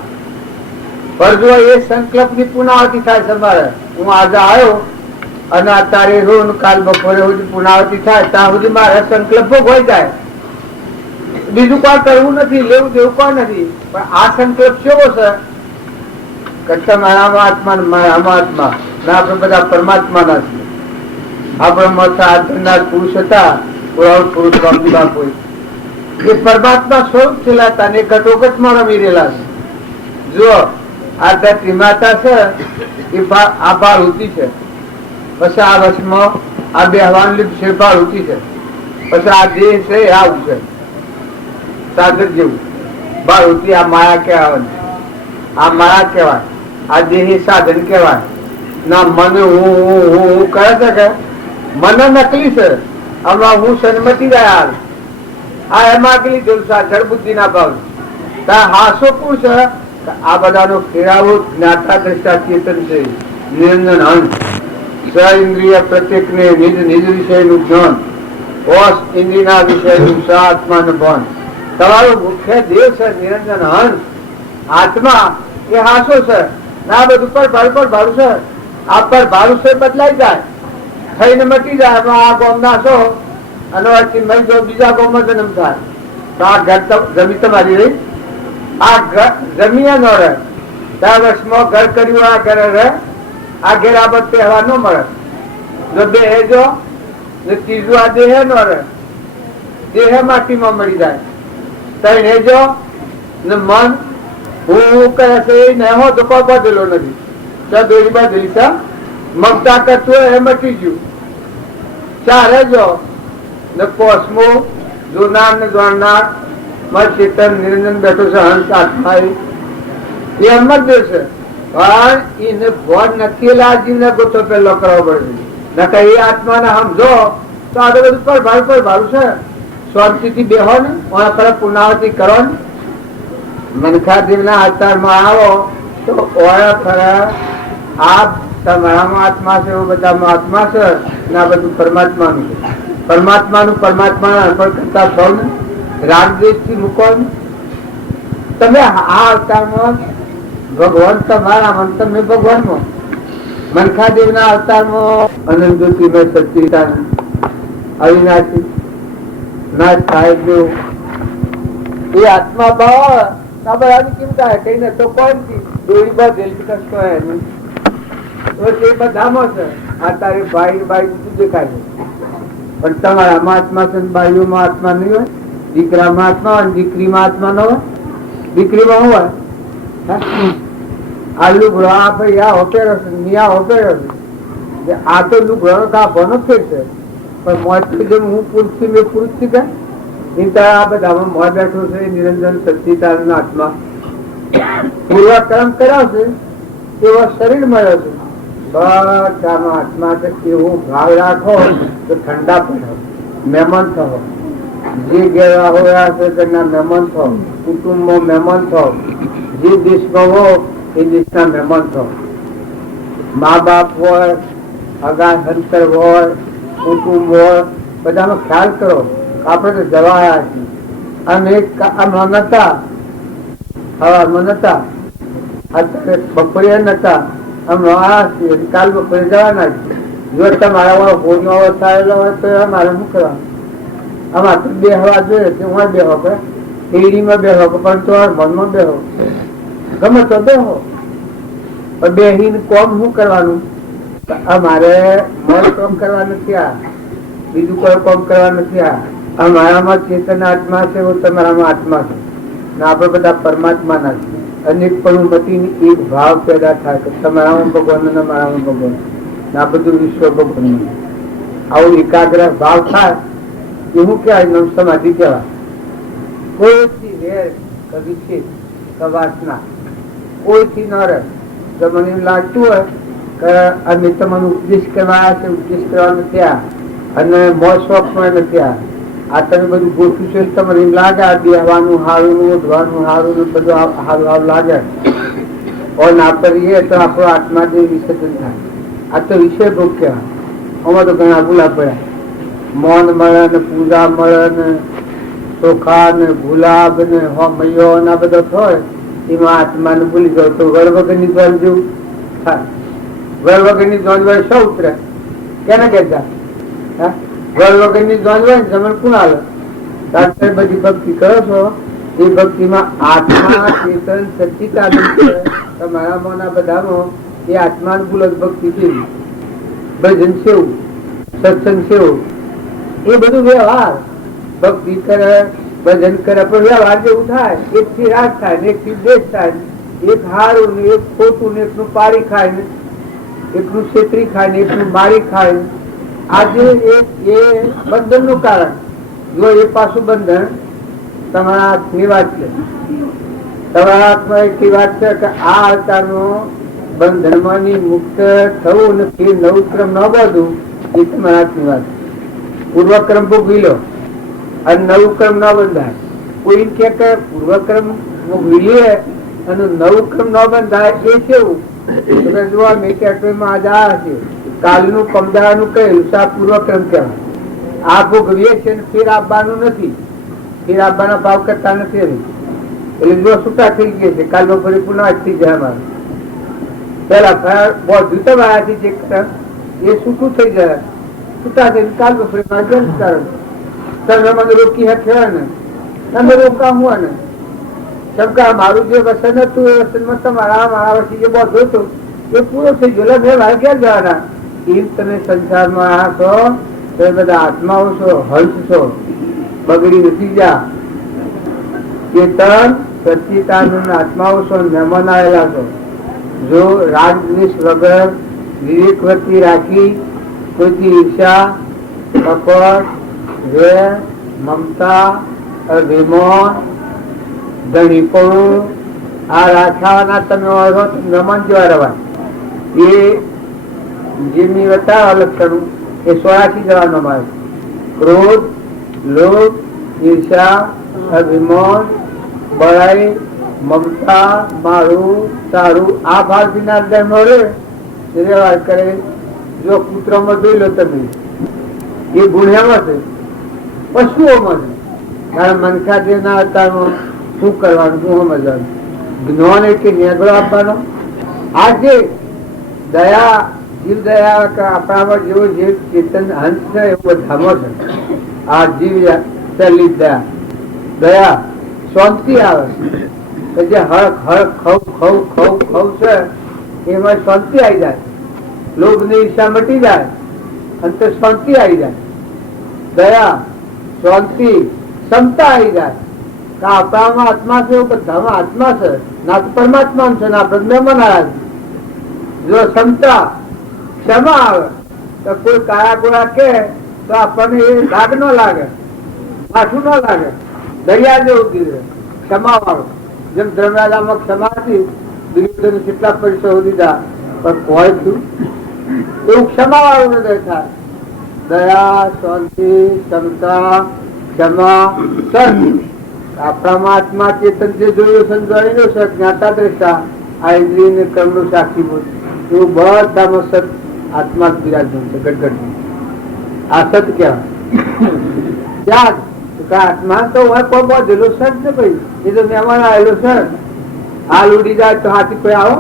પણ જો એ સંકલ્પ ની પુનરાવૃત્તિ થાય છે. મારે હું આજે આવ્યો અને અત્યારે રોજ કાલ બપોરે સુધી પુનરાવૃત્તિ થાય ત્યાં સુધી મારે સંકલ્પ ભોગવાઈ જાય. બીજું કોઈ કરવું નથી, લેવું દેવું કોઈ નથી. પણ આ સંકલ્પ કેવો છે કે મારામાં આત્મા, મારામાં આત્મા, આપણે બધા પરમાત્મા ના છીએ. આપણા પુરુષ હતા, પુરુષ બાપુ એ પરમાત્મા સ્વરૂપ થયેલા હતા ને ઘટોઘટમાં રમી રહેલા છે. જો આ ધરતી માતા છે એ આ બાળુતી છે, પછી આ વર્ષમાં આ બે હવાનું લીધું છે બાળુતી છે, પછી આ દેહ છે આવું છે સાધક જેવું બાળુતી. આ માયા કહેવાય, આ માયા કહેવાય, આ દેહ સાધન કહેવાય. ના મને હું કહે છે કે મને નકલી છે, હમણાં હું સન્મતિ ગયા આ એમાં અકલી જોઉં છું, આ જળ બુદ્ધિ ના ભાવ. હાસો કોણ છે? આ બધાનો ખેરાવો જ્ઞાતા દ્રષ્ટા ચેતન છે, નિરંજન હંસ. સ ઇન્દ્રિય પ્રત્યેક ને નિજ નિજ વિષયનું જ્ઞાન, ઓસ ઇન્દ્રિયના વિષયનું સ આત્માનું ભાન. તમારો મુખ્ય દેવ છે નિરંજન હંસ આત્મા, એ હાસો છે. ના બધું પર ભાડું છે. આ પર ભાડું છે બદલાઈ જાય, થઈને મટી જાય. આ ગોમ નાશો અને જો બીજા ગોમમાં જન્મ થાય તો આ ઘર જમી તમારી રહી. આ જમીએ ન રહે, 10 વર્ષમાં ઘર કર્યું, આ ઘરે રહે, આ ઘેર આ બધું તહેવાર ન મળે. જો બે જો ને ત્રીજું આ દેહ ન રહે, દેહ માટીમાં મળી જાય. ત્રણ હેજો ને મન હું કહે છે એ નહો તો કોઈ બદલો નથી. ત્યાં દોરી બાજરી છે મમતા કરતું હોય એ મટી ગયું. ચાર હેજો ને કોસમો જોનાર ને જાણનાર માર ચેતન નિરંજન બેઠો છે હંસ આત્મા એ એમ જ દેશે. પણ એને ભોજ નથી લાજીને ગોતો પેલો કરવો પડે. નકર એ આત્માને સમજો તો આ બધું પર ભારું છે. શાંતિથી બેહો ને ઓના પુનાવતી કરો ને. મનખાદેવના આચારમાં આવો તો ઓયા ખરા આ તમારામાં આત્મા છે, એવું બધામાં આત્મા છે ને આ બધું પરમાત્માનું છે. પરમાત્માને અર્પણ કરતા છો ને, રાગદ્વેષ થી મૂકો ને. તમે આ અવતારમાં ભગવાન તમારામાં, તમે ભગવાનમાં. મનખાદેવના અવતારમાં અનંત જ્યોતિમય સચ્ચિદાનંદ અવિનાશી ના સાહેબ એ આત્મા ભાવ કેમ થાય કઈ ને તો કોઈ દોરી બાંધેલી કશો એનું તો તે બધામાં છે. આ તારી ભાઈ શું દેખાય છે, પણ તમારામાં આત્મા છે, ભાઈઓમાં આત્મા નહીં હોય. દીકરામાં આત્મા હોય, દીકરીમાં આત્મા ન હોય. દીકરીમાં શું હોય? આ લુગડો આ ભાઈ આ હોપેરો છે, નિયા હોપેરો છે. આ તો લુગડો કાપવાનો ફેર છે, પણ મોજ જેમ હું પુરુષ છું મેં પુરુષ છું કે આ બધામાં મોજ બેઠો છે. નિરંજન સચ્ચિદાનંદ આત્મા પૂર્વ કર્મ કર્યો છે એવો શરીર મળ્યો છે. બધામાં આત્મા એવો ભાવ રાખો તો ઠંડા પડો, મહેમાન થવો. જે ગયા હોયા છે તેના મહેમાન થો, કુટુંબમાં મહેમાન થો. જે દેશમાં હો એ દેશના મહેમાન થો. મા બાપ હોય, અગા સંતર હોય, કુટુંબ હોય, બધાનો ખ્યાલ કરો. આપડે તો જવા આવ્યા છીએ. આમ એક નતા હવામાં નતા, અત્યારે બપોરે નતા, આમ આવ્યા છીએ. કાલ બપોરે જવાના છીએ. જો તમારા ફોન થયેલો હોય તો મારે શું કરવાનું? આમાં તો બેહવા જોઈએ તો હું બેહો કે શેરડીમાં બેહો પણ તો મનમાં બેહો, ગમે તો બેહો. પણ બેહીને કોમ શું કરવાનું? અમારે મોજ કોમ કરવા નથી, આ બીજું કોઈ કોમ કરવા નથી. આ મારામાં ચેતન આત્મા છે, તમારામાં આત્મા છે ને આપણે બધા પરમાત્મા ના છે. અનેક પણ મતીને એક ભાવ પેદા થાય કે તમારામાં ભગવાન અને મારામાં ભગવાન ને આ બધું વિશ્વ ભગવાન. આવું એકાગ્ર ભાવ થાય એવું કહેવાય સમાધિ કહેવાય. કોઈથી વેર વિક્ષેપ વાસના કોઈથી ન રહે. તો મને એમ લાગતું હોય કે અમે તમને ઉપદેશ કરવા છે, ઉપદેશ કરવા નથી અને મોજ શોખમાં નથી. આ તમે બધું ગોઠવું છે તમને એમ લાગે આ બેહવાનું હારું, ઉઠવાનું હારું, બધું હારું હારું લાગે. ના કરીએ તો આપણો આત્મા જે વિસર્જન થાય. આ તો વિષય ભોગ કહેવાય. આમાં તો ઘણા ભૂલા પડ્યા. મૌન મળે ને, પૂજા મળે ને, ચોખા ને, ગુલાબ ને, હોમૈયો ના બધો હોય એમાં આત્માને ભૂલી જાવ તો વર વગરની જોન જેવું થાય. વર વગરની જોન હોય શું ઉતરે? કેને કહેતા? વર વગરની જોન હોય ને તમે કોણ આવે? બધી ભક્તિ કરો છો એ ભક્તિમાં આત્મા ચેતન સચ્ચિદાનંદ છે. તમારામાં ના બધામાં એ આત્માનું ભૂલ ભક્તિ છે. ભજન સેવું, સત્સંગ સેવું, એ બધું વ્યવહાર. ભક્તિ કરે, ભજન કરે, પણ વ્યવહાર જેવું થાય. એક થી રાગ થાય ને, એક થી દેશ થાય, એક હારું ને એક ખોટું ને, એકનું પારી ખાય ને, એકનું છેતરી ખાય ને, એકનું મારી ખાય. આજે એ બંધન નું કારણ. જો એ પાછું બંધન તમારા હાથની વાત છે. તમારા હાથમાં એટલી વાત છે કે આ અવતારનું બંધનમાંથી મુક્ત થવું નથી, નવું ક્રમ ન બધું એ તમારા હાથની વાત. પૂર્વક્રમ ભોગવી લો અને નવું ક્રમ ન બંધાય. કોઈ કે પૂર્વક્રમ ભોગવી અને નવું ક્રમ ન બંધાય એ કેવું? જોવા મેં કેટમાં આજે આ છે કાલનું કમદાનું કહેલું આ પૂર્વક્રમ કહેવાય. આ ભોગવીએ છે ફેર આપવાનું નથી, ફેર આપવાના ભાવ કરતા નથી. એટલે જો છૂટા થઈ ગયા છે કાલ બપોરે પુનઃ થઈ જાય અમારે. પેલા બધું તમારાથી જે કરમ એ સૂકું થઈ જાય, છૂટા થઈને કાલ બપોરમાં જલ કરમ. તમે મને રોકી હખ્યો ને, તમે રોકા હું ને શંકા મારું જે વસન હતું એ વસનમાં તમારા મારા વર્ષે જે બધો હતો એ પૂરો થઈ ગયો. બે વાર ક્યાં જવાના? એમ તમે સંસારમાં આ છો તો એ બધા આત્માઓ છો, હંસ છો, બગડી નથી જા. ચેતન સચિતાનંદ આત્માઓ છો, મહેમાન આવેલા છો. જો રાગદ્વેષ વગર વિવેકવતી રાખી કોઈથી ઈર્ષા, કપટ, વેર, મમતા, અભિમાન, ધણીપણું આ રાખવાના તમે હોય તો મહેમાન જેવા રહેવાય. એ જેમની બતાવવા લક્ષણો એ 84 જવાનો માર્ગ. ક્રોધ, લોભ, ઈર્ષા, અભિમાન, બળાઈ, મમતા, મારું, તારું આ ભાવ વિના મળે વ્યવહાર કરે. જો કૂતરામાં જોઈ લો તમે, એ ગુણ્યામાં છે, પશુઓમાં છે. કારણ મનખા જે ના હતા શું કરવાનું, શું સમજવાનું? જ્ઞાન એટલે નેગળો આપવાનો. આ જે દયા, જીવ દયા આપણામાં જેવો જે ચેતન હંસ છે એ બધામાં છે. આ જીવ ચલિત દયા, દયા શાંતિ આવે છે. જે હળક હળક ખવ ખવ ખવ ખવ છે એમાં શાંતિ આવી જાય. લોભ ની ઈર્ષા મટી જાય અને તો શાંતિ આવી જાય. દયા, શાંતિ, ક્ષમતા આવી જાય. આપણામાં આત્મા છે, બધામાં આત્મા છે. ના તો પરમાત્મા છે, ના આપણે મહેમાન. જો ક્ષમતા, ક્ષમા આવે તો કોઈ કાળા ગોળા કે તો આપણને એ દાગ ન લાગે, માથું ન લાગે. દરિયા જેવું કીધું ક્ષમા વાળો. જેમ ધર્મરાજામાં ક્ષમા હતી, દુર્યોધન કેટલા પૈસા દીધા પણ કોઈ થયું એવું ક્ષમા વાળું હૃદય થાય. દયા, શાંતિ, ક્ષમતા, ક્ષમા, સત. આપણામાં આત્મા ચેતન જે જોયું સંજોયેલું છે, જ્ઞાતા દ્રષ્ટા, આ ઇન્દ્રિય ને કર્મ નું સાક્ષીભૂત, એવું બધામાં સત આત્મા બિરાજમાન છે. ગટગટ આ સત કહેવાય. આત્મા તો કોઈ બધેલો સત છે ભાઈ. એ તો મહેમાન આવેલો છે. હાલ ઉડી જાય તો હાથી કોઈ આવો,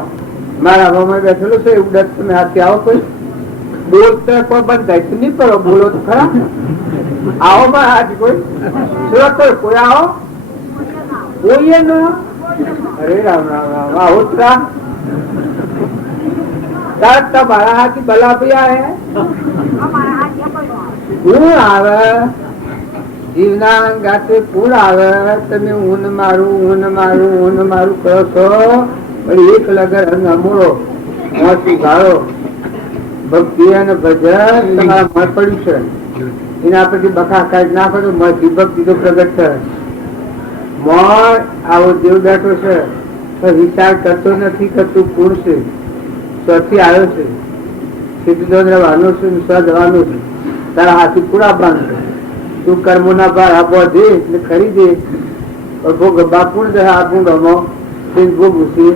મારા ભાવમાં બેઠેલો છે ઉડત, તમે હાથી આવો કોઈ બોલતો કોઈ બંધ થાય તો નહીં કરો, બોલો તો ખરા. આવો મારા હાથી કોઈ સુરત કોઈ આવો બોલીએ ન. અરે રામ રામ રામ, આવો ત્રા તમારા હાથી બલાભાઈ આવે હું આવે જીવના ગાતે પૂર આવે. તમે ઊન મારું ઊન મારું ઊન મારું કરો છો, પણ એક લગર અમૂળો મોસી ગાળો ભક્તિ અને ભજન તમારા મન પડ્યું છે. એના પછી બખા કાઢી નાખો તો ભક્તિ તો પ્રગટ છે. મન આવો દેવ બેઠો છે તો વિચાર કરતો નથી, કરતું પૂર્ણ છે. સ્વથી આવ્યો છે, સીધો રહેવાનું છે, સ્વ જવાનું છે. તારા હાથી પૂરા બાંધ છે. તું કર્મો ના ભાર આપો દે ને ખરીદે ભોગ બાપુ આપણું ગમો થઈને ભોગવું છે,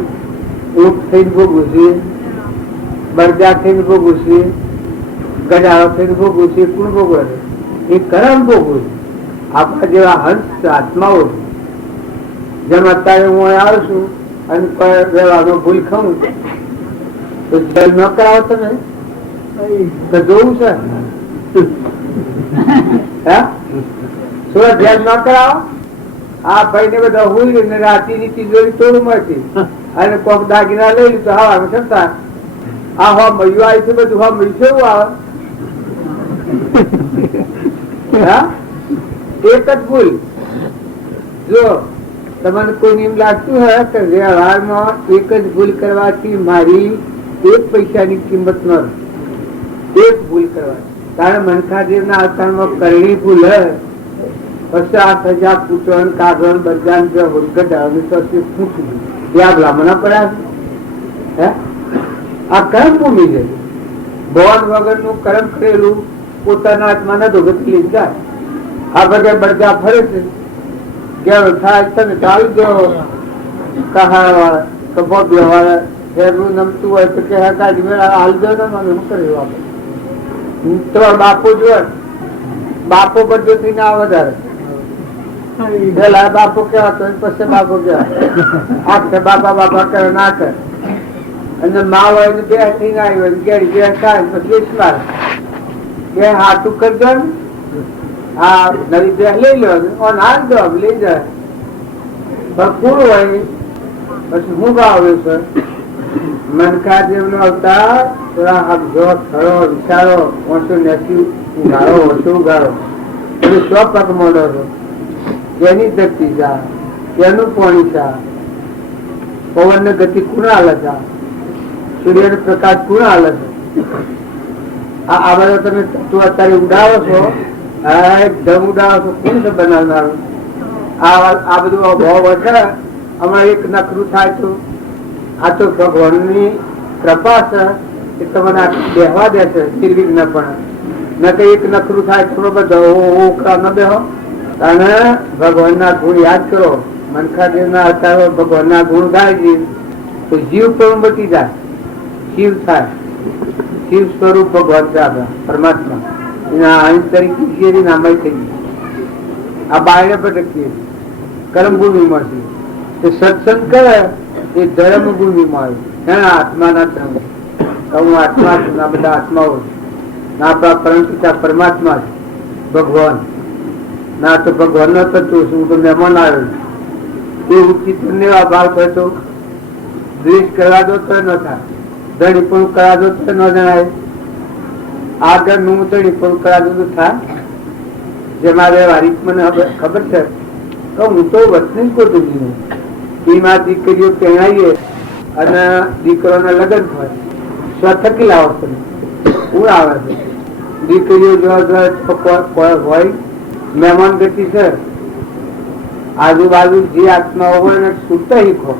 ઊંટ થઈને ભોગવું છે, બરજા થઈને ભોગવું છે, ગજાળો થઈને ભોગવું છે. કોણ ભોગવે? એ કર્મ ભોગવું છે. આપણા જેવા હંસ આત્માઓ છે. જેમ અત્યારે હું આવું છું અને વ્યવહારનો ભૂલ ખાઉં તો જલ ન કરાવો તમે તો જોવું છે. સુરત ધ્યાન ન કરાવો. આ ભાઈ ને બધા હોય ને રાતી ની તિજોરી તોડ મળતી અને કોક દાગીના લઈ લીધું હવા છતાં આ હવા મયું આવી છે, બધું હવા મયું છે. એવું આવે એક જ ભૂલ. જો તમને કોઈ એમ લાગતું હોય કે વ્યવહારમાં એક જ ભૂલ કરવાથી મારી 1 પૈસાની કિંમત ન રહે, એક ભૂલ કરવાથી. કારણ મનખાદેવ ના અવતારમાં કરણી ભૂલ હે 50,000 પૂછવાનું કાઢવાનું બધા બ્રાહ્મણા પડ્યા છે. આ કર્મ ભૂમિ છે. ભવન વગર નું કર્મ કરેલું પોતાના આત્મા ના ધોગતી લઈ જાય. આ બધા બળગા ફરે છે. કેવો થાય તમે ચાલુ દો કહાર વાળા કપોટિયા વાળા ફેરનું નમતું હોય તો કે કાઢી હાલ દો ને મને શું કર્યું આપણે તો બાપો જો બાપો બધો થી ના વધારે પેલા બાપો કેવાતો પછી બાપો કેવાય. બાપા બાપા કરે ના કરે અને માં હોય ને બે થઈને આવી હોય ઘેરી બે થાય પછી મારે બે હાથું કરજો ને આ નવી બે લઈ લો ઓન હાથ દો લઈ જાય પૂરું હોય પછી હું ગાવ્યું છે મનકાદેવ નો અવતાર થોડા આપજો ખરો વિચારો ઓછો નેસી ઉગાડો ઓછો ઉગાડો બધું 100 પગ મોડો છો એની ધરતી જા એનું પાણી જા પવન ને ગતિ કુણા હાલે છે સૂર્ય નો પ્રકાશ કુણા હાલે છે આ બધા તમે તું અત્યારે ઉડાવો છો એકદમ ઉડાવો છો કોણ છે બનાવનારું આ બધું ભાવ છે હમણાં એક નખરું થાય તો આ તો ભગવાનની કૃપા છે એ તમને બેહવા દે છે નિર્વિઘ્ન પણ ન કઈ એક નખરું થાય તો બધા ન બેહો અને ભગવાનના ગુણ યાદ કરો મનખાદેવ ના અવતારો ભગવાનના ગુણ ગાય તો જીવ પણ બચી જાય શિવ થાય શિવ સ્વરૂપ ભગવાન છે આપણા પરમાત્મા એના અંશ તરીકે નામય થઈ ગયું આ બાયણે ભટકીએ કર્મભૂમિમાં છે સત્સંગ કરે એ ધર્મ ભૂમિમાં આવ્યું એના આત્માના ધર્મ હું આત્મા છું આ બધા આત્માઓ ના આપણા પરમ પિતા પરમાત્મા છે ભગવાન ના તો ભગવાન નો તત્વ છું હું તો મહેમાન આવ્યો એ ઉચિત ભાવ થયો તો દ્વેષ કરવા દો તો ન થાય ધણી પણ કરા દો તો ન જણાય આગળ નું ધણી પણ કરા દો તો થાય જે મારે વારી મને ખબર છે તો હું તો વતની જ ગોતું એમાં દીકરીઓ પહેણાઈએ અને દીકરોના લગ્ન થાય સ્વથકી લાવો છો હું આવે છે દીકરીઓ હોય મહેમાન ગતિ છે આજુબાજુ જે આત્માઓ હોય ને છૂટતા શીખો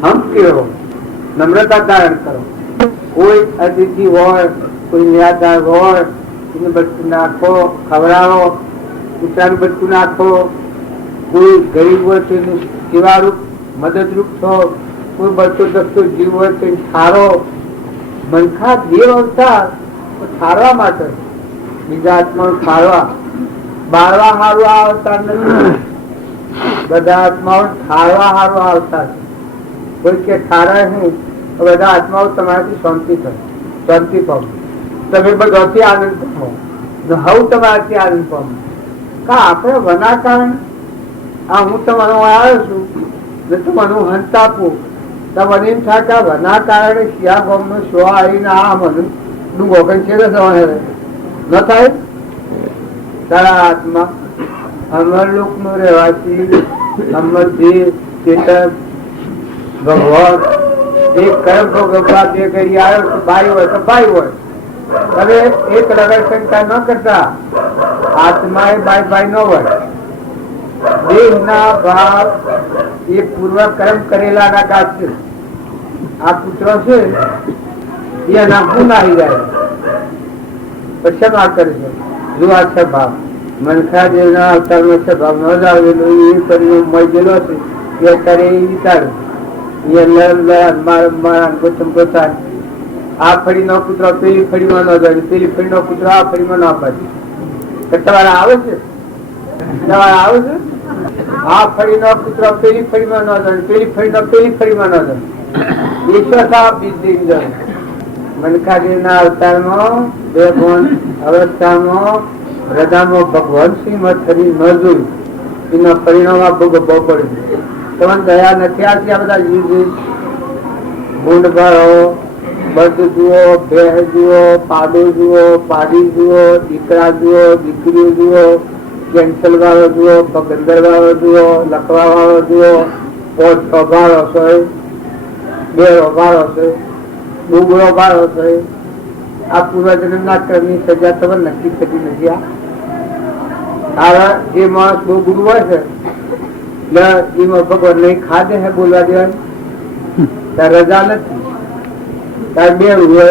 હમ કેવો નમ્રતા ધારણ કરો કોઈ અતિથિ હોય કોઈ નિરાધાર હોય એને બટકું નાખો ખવડાવો કૂતરાનું બટકું નાખો કોઈ ગરીબ હોય તો એનું સેવારૂપ મદદરૂપ છો કોઈ બચતો દસતો જીવ હોય તો સારો મનખા દેવ અવતાર ઠારવા માટે બીજા આત્માઓ ઠારવા બાળવા હારું આ અવતાર નથી બધા આત્માઓ ઠારવા હારું આ અવતાર છે કોઈ કે ઠારાય નહીં બધા આત્માઓ તમારાથી શાંતિ થાય શાંતિ પામો તમે બધાથી આનંદ પામો હવ તમારાથી આનંદ પામો કા આપણે વનાકારણ આ હું તમારો આવ્યો છું ને તમારું હંત આપું તો મને એમ થાય કે વના કારણે શિયા ગોમ નો શો આવીને આ મને નું ગોગન છે ન થાય તારા આત્મા અમરલોક નો રહેવાસી અમરજી ચેતન ભગવાન એક કર્મ ભોગવવા બે કરી આવ્યો ભાઈ હોય તો ભાઈ હોય હવે એક રગડ શંકા ન કરતા આત્મા એ ભાઈ ભાઈ ન હોય દેહ ના ભાવ એ પૂર્વ કર્મ કરેલા ના ગાત છે આ પુત્ર છે એના ગુણ આવી જાય પછી આ કરે છે જો આ છે ભાવ મનખાદેવ ના અવતાર નો છે ભાવ ન જ આવેલો એ પરિણામ મળી ગયેલો છે એ અત્યારે એ વિચાર્યું આ ફળી નો પુત્ર પેલી ફળીમાં ન જાય પેલી ફળી નો પુત્ર આ ફળીમાં ના પાડે તમારે આવે છે તમારે આવે છે આ ફળી નો પુત્ર પેલી ફળીમાં ન જાય પેલી ફળી નો પેલી ફળીમાં ન જાય મનખાદેવ ના અવતારમાં બે ગુણ અવસ્થામાં હૃદયમાં ભગવાન શ્રીમદ થરી ન જોયું એના પરિણામ ભોગવવો પડે તમને દયા નથી આવતી આ બધા જીવ ગુંડ ભરો બધ જુઓ ભેહ જુઓ પાડો જુઓ પાડી જુઓ દીકરા જુઓ દીકરીઓ જુઓ કેન્સલ વાળો જુઓ પગંદર વાળો જુઓ લખવા વાળો જુઓ ભાળો છે બેરો ભાળો છે ડુંગળો ભાળો છે આ પૂર્વજન્મ ના કર્મની સજા તમે નક્કી થતી નથી આ જે માણસ બહુ ગુરુ હોય છે એમાં ભગવાન નહીં ખાધે હે બોલવા દેવાની રજા નથી તાર બે હોય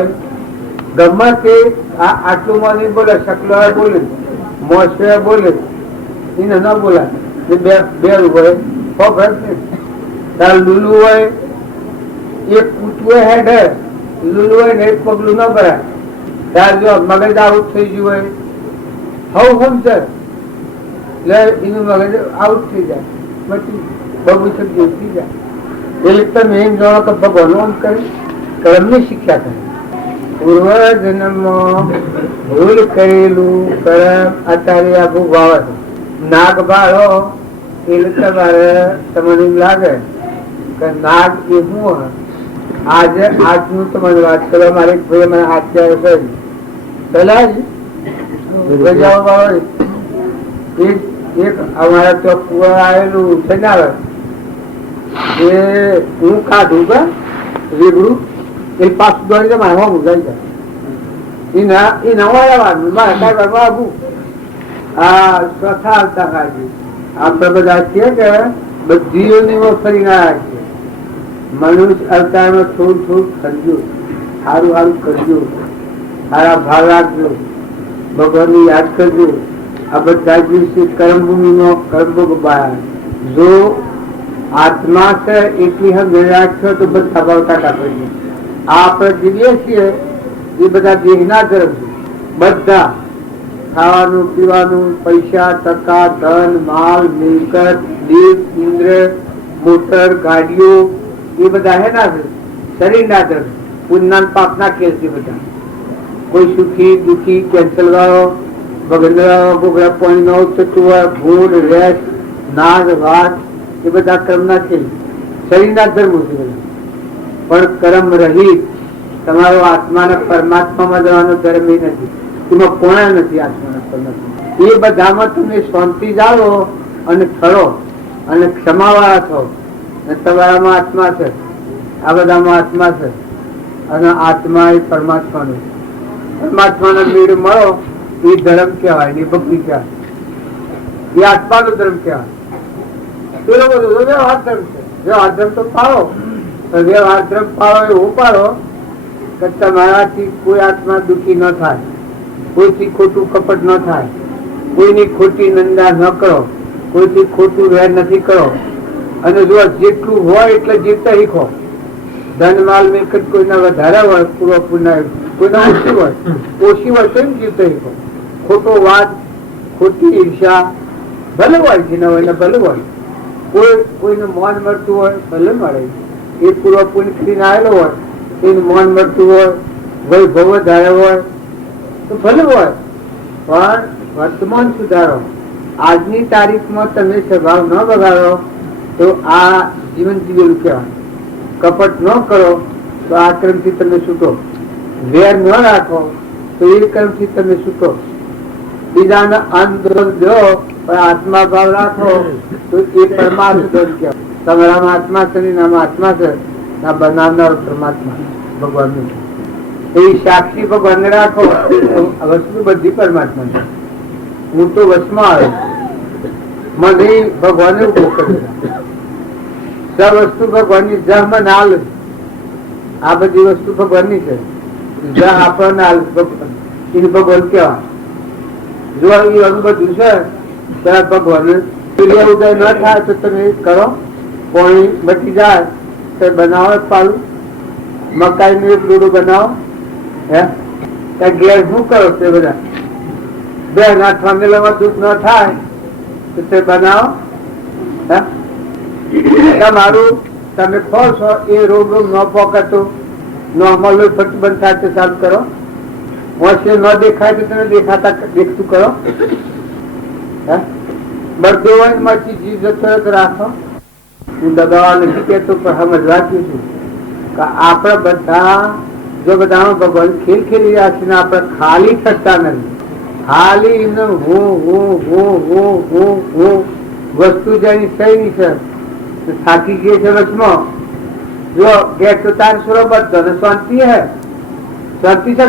ગમે તે આટલું માં નહીં બોલે શકલો બોલે મોસે બોલે એને ન બોલાય બે હોય ખબર ને તાર લુલું હોય એક કૂતરું હેડ લુલું હોય ને એક પગલું ન ભરાય તાર જો મગજ આઉટ થઈ ગયું હોય હવ સમજે એટલે એનું મગજ આઉટ થઈ જાય પછી બબુ શબ્દ ઉઠી જાય એટલે તમે એમ જાણો કે ભગવાન આમ કરે કર્મની શિક્ષા થાય. પૂર્વજન્મમાં ભૂલ કરેલું કર્મ અત્યારે આ ભોગવે છે. નાગ બાળો એટલે તમારે તમને લાગે કે નાગ એ હું આજે આજનું તમારી વાત કરવા મારે ભાઈ મને અત્યારે કરી પેલા એક અમારા તો કુવા આવેલું છે ને એ હું કાઢું કે રીગડું એ પાછું દોડી જાય મારે હું જાય એ નવા આવવાનું મારે કઈ કરવા આવું આ ચોથા આવતા કાઢી આપડે બધા છીએ કે બધી ફરીને આવ્યા છીએ. મનુષ્ય અવતારમાં થોડું થોડું કરજો, સારું સારું કરજો, સારા ભાવ રાખજો, ભગવાનને યાદ કરજો. આ બધા દિવસે કર્મભૂમિનો કર્મભોગ બહાર જો આત્મા છે એટલી હમ રાખશો તો બધા ભાવ ટાટા પડી. આ આપણે જીવીએ છીએ એ બધા દેહના કર્મ છે. બધા ખાવાનું પીવાનું, પૈસા ટકા, ધન માલ મિલકત, દેવ ઇન્દ્ર, મોટર ગાડીઓ એ બધા હે ના શરીરના ધર્મ. પુણ્ય પાપના કેસ છે બધા. કોઈ સુખી દુખી કેન્સલ વાળો ભગંદરાઓ ગોગડા પાણી નો થતું હોય, ભૂલ રેસ નાગ વાત એ બધા કર્મના છે, શરીરના ધર્મો છે બધા. પણ કર્મ રહિત તમારો આત્માના પરમાત્મામાં જવાનો ધર્મ એ નથી. એમાં કોણા નથી આત્માના પરમાત્મા. એ બધામાં તમે શાંતિ જાળવો અને ખરો અને ક્ષમાવાળા થો. તમારામાં આત્મા છે, આ બધામાં આત્મા છે અને આત્મા એ પરમાત્માનો. પરમાત્માનો મેળ મળો એ ધર્મ કહેવાય, એ ભક્તિ કહેવાય, એ આત્માનો ધર્મ કહેવાય. પેલો બધું વ્યવહાર ધર્મ છે. વ્યવહાર ધર્મ તો પાળો, વ્યવહાર ધર્મ પાળો એવું પાડો કે તમારાથી કોઈ આત્મા દુઃખી ન થાય, કોઈથી ખોટું કપટ ન થાય, કોઈની ખોટી નિંદા ન કરો, કોઈથી ખોટું વેર નથી કરો. અને જો જેટલું હોય એટલે જીવતા શીખો. ધન માલ મિલકત કોઈના વધારે હોય, પૂર્વ પુણ્ય કોઈના ઓછી હોય, ઓછી હોય તો જીવતા શીખો. ખોટો વાદ, ખોટી ઈર્ષા ભલે હોય, જેના હોય ભલે હોય. કોઈનું મોન મળતું હોય ભલે મળે, એ પૂર્વ પુણ્ય કરીને આવેલો હોય એનું મોન મળતું હોય, વૈભવ વધારે હોય તો ભલે હોય. પણ વર્તમાન સુધારો. આજની તારીખમાં તમે સ્વભાવ ન બગાડો તો આ જીવન જીવેલું કહેવાય. કપટ ન કરો તો આ કર્મથી તમે છૂટો. વેર ન રાખો તો એ કર્મથી તમે છૂટો. બીજાને અંધોષ દો પણ આત્મા ભાવ રાખો તો એ પરમાર્થ દોષ કહેવાય. તમારામાં આત્મા છે ને આમાં આત્મા છે, આ બનાવનાર પરમાત્મા ભગવાન નું. એ સાક્ષી ભગવાન ને રાખો, વસ્તુ બધી પરમાત્મા છે. હું તો વશમાં આવ્યો, મને ભગવાન ઉભો કરેલા. સબ વસ્તુ ભગવાનની જહ માં નાલ. આ બધી વસ્તુ ભગવાનની છે. જહ આપણને હાલ એને ભગવાન કેવાય. જો એ બધું છે ત્યારે ભગવાન સૂર્ય ઉદય ન થાય તો તમે કરો, પાણી બચી જાય તો બનાવો પાલું, મકાઈ નું એક ડોડું બનાવો. ઘેર શું કરો તે બધા 2 નાખવા મેળવવા દૂધ ન થાય તો તે બનાવો. તમારું તમે ખો છો એ રોગ રોગ ન પોકતો, નોર્મલ ફટ બંધ થાય તો ચાલુ કરો. વર્ષે ન દેખાય તો તમે દેખાતા દેખતું કરો. બધું હોય માંથી જીવ જતો રાખો. હું દબાવા નથી કેતો પણ સમજવાતી છું કે આપણે બધા જો બધામાં ભગવાન ખેલ ખેલી રહ્યા છે ને આપણે ખાલી થતા નથી. ખાલી હું વસ્તુ જેની સહી છે થાકી ગઈ છે વચમાં. જો ગેટ તો તાર સુરો બધો ને શાંતિ હે, શાંતિ છે.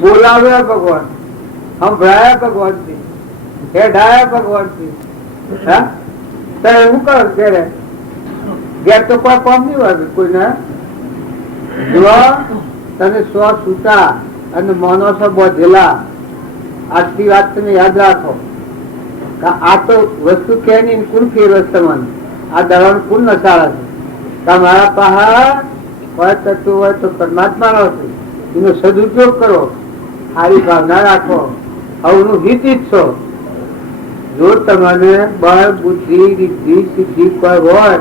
બોલાવ્યા ભગવાન, સંભળાયા ભગવાન થી, હેડાયા ભગવાન થી. હું કરું ઘેરે ઘેર તો કોઈ કામ નહીં હોય કોઈને. જો તમે છૂટા અને મનો છો બોધેલા, આજની વાત તમે યાદ રાખો. આ તો વસ્તુ કે નહીં, કુલ ફેરવસ તમારી. આ દવાનું કુલ નશાળા છે. તમારા પહાડ હોય થતું હોય તો પરમાત્મા નો છે, એનો સદુપયોગ કરો, સારી ભાવના રાખો, હવનું હિત ઈચ્છો. જો તમને બળ બુદ્ધિ સિદ્ધિ કોઈ હોય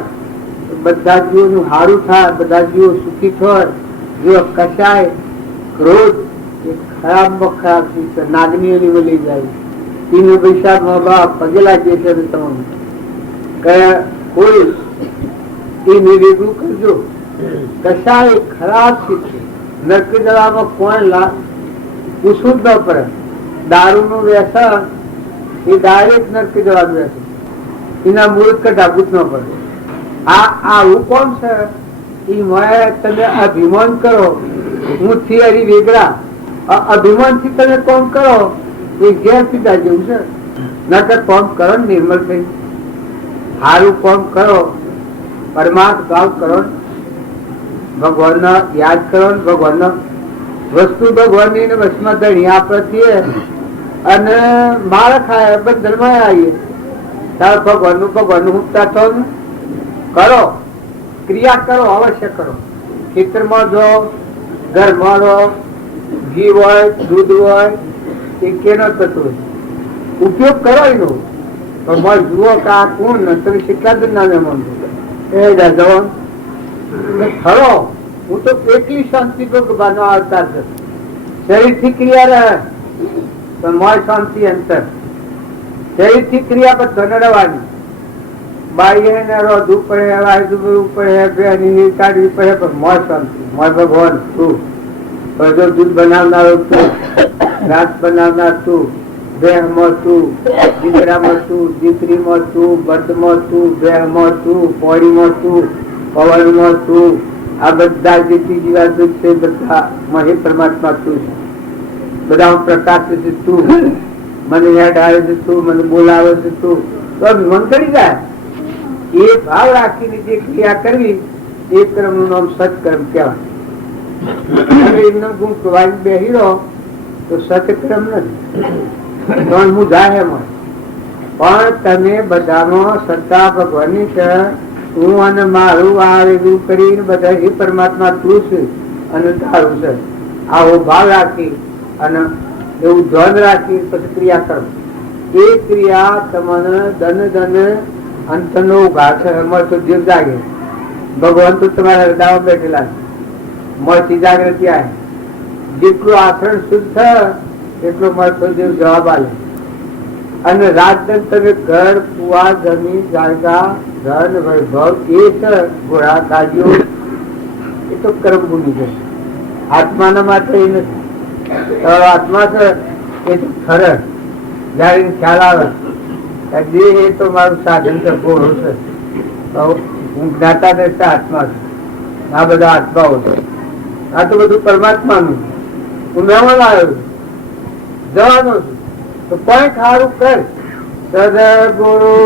તો બધા જીવોનું સારું થાય, બધા જીવો સુખી થાય. જો કશાય ક્રોધ એ ખરાબમાં ખરાબ ચીજ છે, નાગનીઓની વળી જાય. તીન પૈસા મા બાપ પગે લાગે છે તમને કયા કોઈ એ નિવેદન કરજો. કશાય ખરાબ ચીજ છે, નરક જવામાં કોઈ પૂછવું જ ન પડે. દારૂ નું વ્યસન એ ડાયરેક્ટ નરક જવાનું વ્યસન, એના મૂળ કટાવું જ ન પડે. આવું કોણ છે? તમે અભિમાન કરો હું થિયરી વેગડા, અભિમાન થી તમે કોમ કરો એ ઘેર પીતા જેવું છે. નકર કોમ કરો નિર્મળ થઈ, સારું કોમ કરો, પરમાર્થ ભાવ કરો, ભગવાન યાદ કરો, ભગવાન વસ્તુ ભગવાન ની વશમાં ધણી આપીએ અને માળ ખાય બંધન માં આવીએ તાર ભગવાન નું મુક્તા થો કરો, ક્રિયા કરો, અવશ્ય કરો. ખેતરમાં જો ઘરમાં રહો, ઘી હોય દૂધ હોય એ કેનો થતું હોય ઉપયોગ કરો એનો. પણ જુઓ કે આ કોણ તમે કેટલા જ નામે માનતો એ જવાન ખરો. હું તો એટલી શાંતિ ભગવાન નો અવતાર છે. શરીર થી ક્રિયા રહે પણ મોય શાંતિ અંતર. શરીર થી ક્રિયા પર ધનડવાની બાઈ ને રોધવું પડે, વાજવું પડે, બેની કાઢવી પડે, પણ મોય શાંતિ, મોય ભગવાન તું. જો દૂધ બનાવનાર તું, રાત બનાવનાર તું, બેહમાં તું, દીકરામાં તું, દીકરીમાં તું, બર્દમાં તું, બેહમાં તું, પોળીમાં તું, પવનમાં તું, આ બધા જે જીવાત છે બધા મહે પરમાત્મા તું છે. બધા પ્રકાશ છે તું, મને યાદ આવે છે તું, મને બોલાવે છે તું, તો અભિમાન કરી જાય. એ ભાવ રાખીને જે ક્રિયા કરવી એ કર્મ નું નામ સત્કર્મ કહેવાય. એમનો ગુણ પ્રવાહી બેહી રહો તો સત્કર્મ નથી, હું જાય એમાં. પણ તમે બધામાં સત્તા ભગવાનની છે, હું અને મારું આ એવું કરીને બધા એ પરમાત્મા તું છે અને તારું છે. આવો ભાવ રાખી અને એવું ધ્યાન રાખી પછી ક્રિયા કરો. એ ક્રિયા તમને ધન અંત નો ઘાટ એમાં તો જીવ જાગે. ભગવાન તો તમારા હૃદયમાં બેઠેલા મળતી જાગૃતિ આવે. જેટલું આચરણ શુદ્ધ થાય એટલો મળતો જીવ જવાબ આલે. અને રાજધન તમે ઘર કુવા જમીન જાયગા ધન વૈભવ એ છે ઘોડા ગાડીઓ એ તો કર્મ ભૂમિ છે. આત્માના માટે એ નથી. આત્મા છે એ તો ખરે જયારે ખ્યાલ આવે દેહ એ તો મારું સાધન છે, ઘોડો છે, હું જ્ઞાતા રહેતા આત્મા છે. આ બધા આત્માઓ છે. આ તો બધું પરમાત્માનું. હું મહેમાન આવ્યો જવાનો છું તો કોઈ ખારું કર. સદગુરુ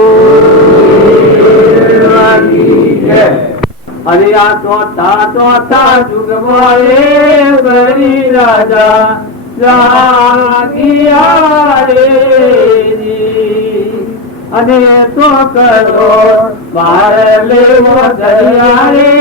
અને આ ચોથા યુગમાં રાજા અને તો કરો મારે લેવો દરિયા રે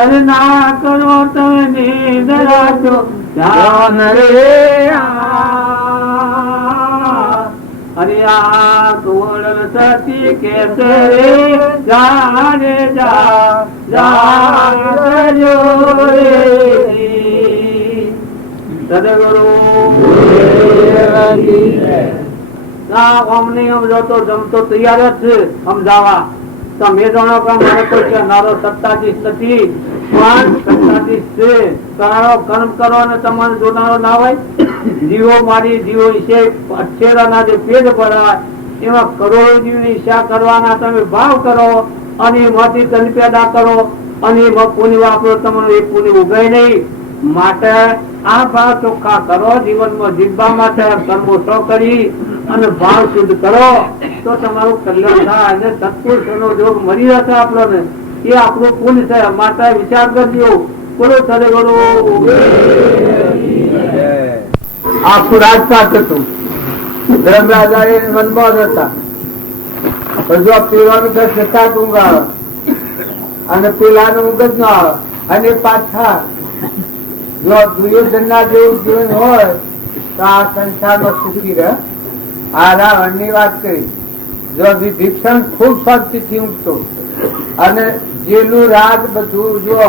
અને ના કરો તમે દરાજો ધ્યાન રે. અને આ ગોળ સતી કે જાને સદગુરુ અમને સમજો જમતો તૈયાર જ છે સમજાવવા. તમે જાણો કે મારે કોઈ કહેનારો સત્તાધીશ નથી, પણ સત્તાધીશ છે. કરારો કર્મ કરો અને તમારે જોનારો ના હોય. જીવો મારી જીવો વિશે અક્ષેરાના જે પેટ ભરાય એમાં કરોડો જીવની ઈચ્છા કરવાના તમે ભાવ કરો અને એમાંથી ધન પેદા કરો અને એમાં પુણ્ય વાપરો. તમારું એ પુણ્ય ઉગાય નહીં. માટે આ ભાવ ચોખ્ખા કરો. જીવનમાં જીવવા માટે કર્મો સો કરી અને ભાવ શુદ્ધ કરો તો તમારું કલ્યાણ થાય અને સત્પુરુષનો જોગ મળી રહેશે આપણને. એ આપણું પુણ્ય છે. માટે વિચાર કરજો. બોલો સદગુરુ. આખું રાજપાટ હતું. ધર્મરાજા એ મનમાં હતા પણ જો પીવાનું જતા ઊંઘ આવે અને પેલાનું ઊંઘ જ ન આવે અને પાછા જો દુર્યોધનના જેવું જીવન હોય તો આ સંસારમાં સુખી રહે. આ રાવણની વાત કરી. જો વિભીષણ ખૂબ શાંતિથી ઊંઘતો અને જેલું રાજ બધું જો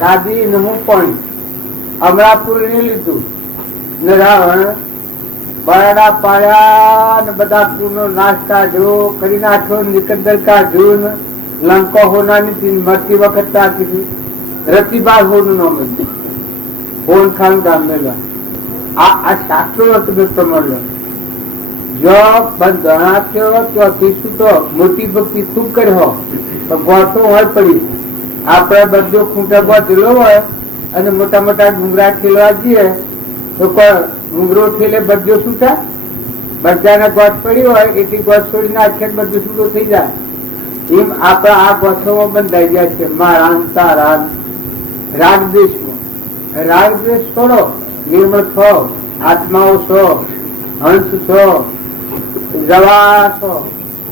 દાદી ને હું પણ અમરાપુર ને લીધું ને રાવણ બરાડા પાડ્યા ને બધા પૂરનો નાશ કાઢ્યો કરી નાખ્યો, નિકંદર કાઢ્યું ને લંકો હોનાની મરતી વખત તાકી રતિબાર હોનું નામ હોન ખાન ગામ મેલા આ શાસ્ત્રો તમે પ્રમાણ જો બંધ ગણાત્યો ચોથી શું તો મોટી ભક્તિ ખૂબ કર્યો તો ગોઠો હોય પડી. આપડે બધો ખૂંટા બાંધેલો હોય અને મોટા મોટા ડુંગરા ઠેલવા જઈએ તો ડુંગરો ઠેલે બધો શું થાય? બધાને ગોઠ પડી હોય એટલી ગોઠ છોડી નાખે બધું છૂટો થઈ જાય. એમ આપડા આ ગોઠોમાં બંધાઈ જાય છે. મારા તારા રાગદ્વેષમાં. રાગદ્વેષ છોડો, નિર્મળ થો, આત્માઓ છો, હંસ છો, જવા છો.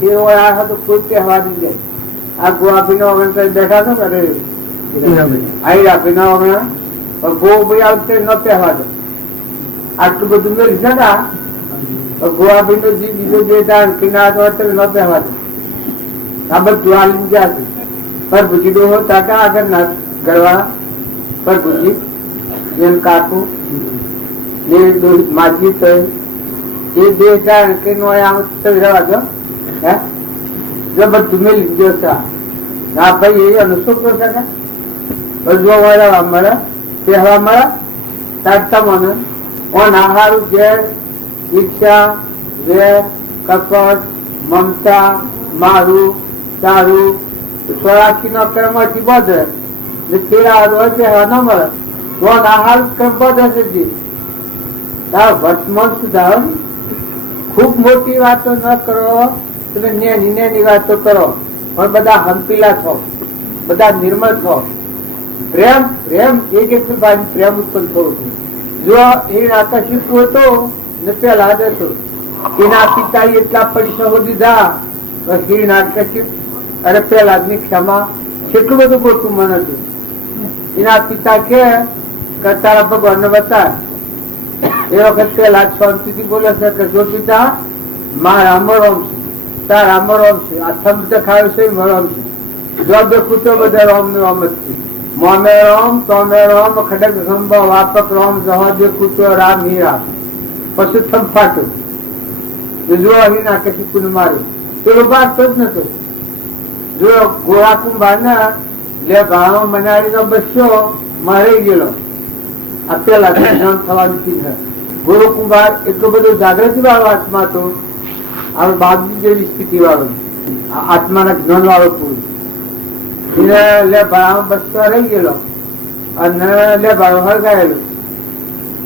એ હોય તો કોઈ તહેવાર નહીં જાય. આ ગોઆભી નો બેઠા છો કરે આઈરાભી ના ગો ભાઈ આવશે ન તહેવાર આટલું બધું મેળવી શકા. ગોઆભી નો બીજો જે કિનાર ન તહેવાર આ બધું આલી ગયા છે. પ્રભુજી ડોહો તાકા આગળ ના ગરવા પ્રભુજી એમ કાકુ ને માજી તો એ બે જાણ કે નો આમ રવા દો હે બધું મેળવી ગયો છે. હા ભાઈ એ અનુસૂ કરો શકે જો મળે મળે તહેવાર મળે તારતા મને ઓન આહારું ઝેર ઈચ્છા વેર કપટ મમતા મારું તારું 84 નો કર્મથી બધે ને તેરા હોય તહેવાર ન મળે તો આહાર કર્મ બધે છે. તાર વર્તમાન સુધાર ખૂબ મોટી વાતો ન કરો, તમે નેની વાતો કરો પણ બધા હંપીલા છો, બધા નિર્મળ છો. પ્રેમ પ્રેમ એક પ્રેમ ઉત્પન્ન થવું છું. જો એ આકર્ષિત હતો ને પેલા હતો એના પિતા એટલા પૈસા દીધા હિરણ આકર્ષિત અરે પેલા ની ક્ષમા કેટલું બધું મોટું મન હતું. એના પિતા કે તારા ભગવાન ને બતા એ વખત પેલા શાંતિથી બોલે છે કે જો પિતા મારા મરમ છે તારા મરમ છે આ થંભ દેખાયું છે મરમ છે. જો દેખું તો બધા રોમ ને રોમ જ છે. મોમે રોમ તોમે રોમ ખડક ખંભ વાપક રોમ જહ દેખું તો રામ હીરા પછી થંભ ફાટ્યું. જો અહીં નાખે કુન માર્યું પેલો બાદ તો જ નતો. જો ગોળા કુંભાર ના લે ભાણો મનારી નો બસ્યો મારી ગયેલો. આ પેલા થવાની ચિહ્ન ગુરુ કુંભાર એટલો બધો જાગૃતિ વાળો આત્મા હતો. આ બાબજી જેવી સ્થિતિ વાળો આત્માના જ્ઞાન વાળો પુરુષ એને લે ભાણો બસવા રહી ગયેલો અને લે ભાણો હળગાયેલો.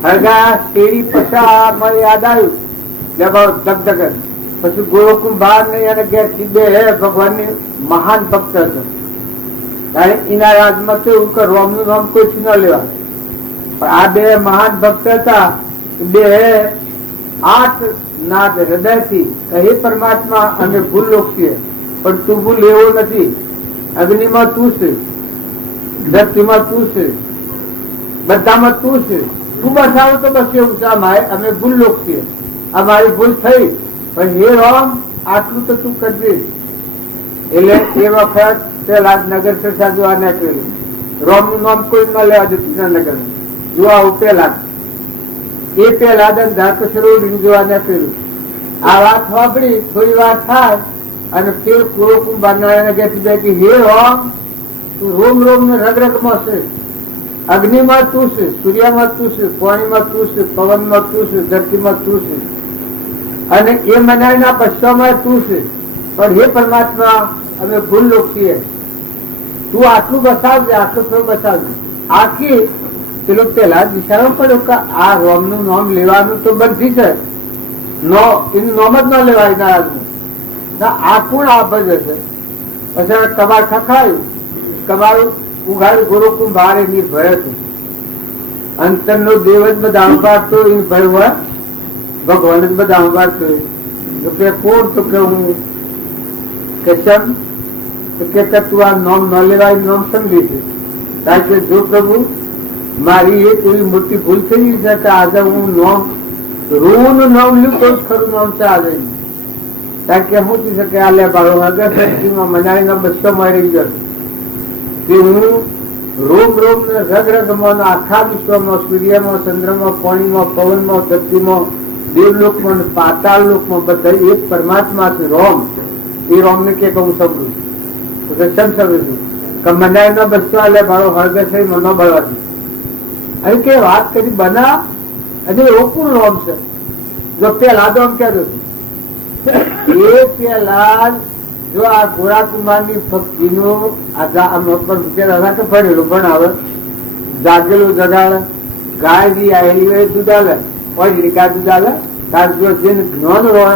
હળગા શેરી પછા મને યાદ આવ્યું લે ભાવ ધગધગ. પછી ગુરુ કુંભાર ને એને ઘેર બે ભગવાન ની મહાન ભક્ત હતો. એના રાજમાં કેવું કે રોમ નું નામ કોઈ ન લેવા. પણ આ બે મહાન ભક્ત હતા. બે 8 નાદ હૃદય થી હે પરમાત્મા અમે ભૂલ લોક છીએ પણ તું ભૂલ એવો નથી. અગ્નિમાં તું છે, ધરતીમાં તું છે, બધામાં તું છે. તું બસાવો તો બસ એવું છે. અમે ભૂલ લોક છીએ, અમારી ભૂલ થઈ પણ હે રામ આટલું તો તું કરજે. એટલે એ વખત પેલા નગર ચર્ચા જોવા નાખેલું. રોમ નું નામ કોઈ ન લેવા દેતું નગર જોવા આવું પેલા એ પેલા જોવા નાખેલું. આ વાત સાંભળી થોડી વાર થાય અને ફેર પૂરો કુંભાર કે હે રામ તું રોમ રોમ ને રગ રગમાં છે. અગ્નિમાં તું છે, સૂર્યમાં તું છે, પાણીમાં તું છે, પવનમાં તું છે, ધરતીમાં તું છે અને એ મનાઈના પશ્ચિમમાં તું છે. પણ હે પરમાત્મા અમે ભૂલ લોક છીએ, તું આટલું બસાવજે, આટલું થોડું બસાવજે. આખી પેલો પેલા વિચારવો પડ્યો કે આ રોમ નું નામ લેવાનું તો બંધી છે, એનું નામ જ ન લેવાય નારાજનું. આ કોણ આ ભજે છે? પછી કબાડ ખખડાયું, કબાડ ઉઘાડ્યું. ગુરુ કુંભાર એની ભય હતું. અંતર નો દેવ જ બધા અંબાડતો એની ભય હોય, ભગવાન જ બધા અંબાડતો. તો કે કોણ? તો કે હું કે ચમ તો કે તું આ નામ ન લેવાય નામ સમજી છે. કારણ કે જો પ્રભુ મારી એક એવી મોટી ભૂલ થઈ ગઈ છે કે આજે હું નોમ રૂનું નામ લ્યું તો જ ખરું નામ છે આજે. કારણ કે શું થઈ શકે આ લે ભાડો અગરબત્તીમાં મનાવીને 200 મળી ગયો કે હું રોમ રોમ ને રગ રગમાં આખા વિશ્વમાં સૂર્યમાં ચંદ્રમાં પાણીમાં પવનમાં ધરતીમાં દેવલોકમાં પાતાળ લોકમાં બધા એક પરમાત્મા છે રોમ. એ રોમ ને કે હું સમજુ તો કેમ સમજુ કે મનાવીને 200 લે ભાડો હળગે છે મને બળવાથી અહીં કે વાત કરી બના હજી ઓપુર રોમ છે. જો પેલા તો આમ કહેતો એ પેલા જો આ ગોળાકુમારની ભક્તિનું ભણેલું ભણાવે જાગેલું જગાડે ગાય બી આવેલી હોય દૂધ આલે હોય ગા દૂધ આલે કારણ જો જેને જ્ઞાન હોય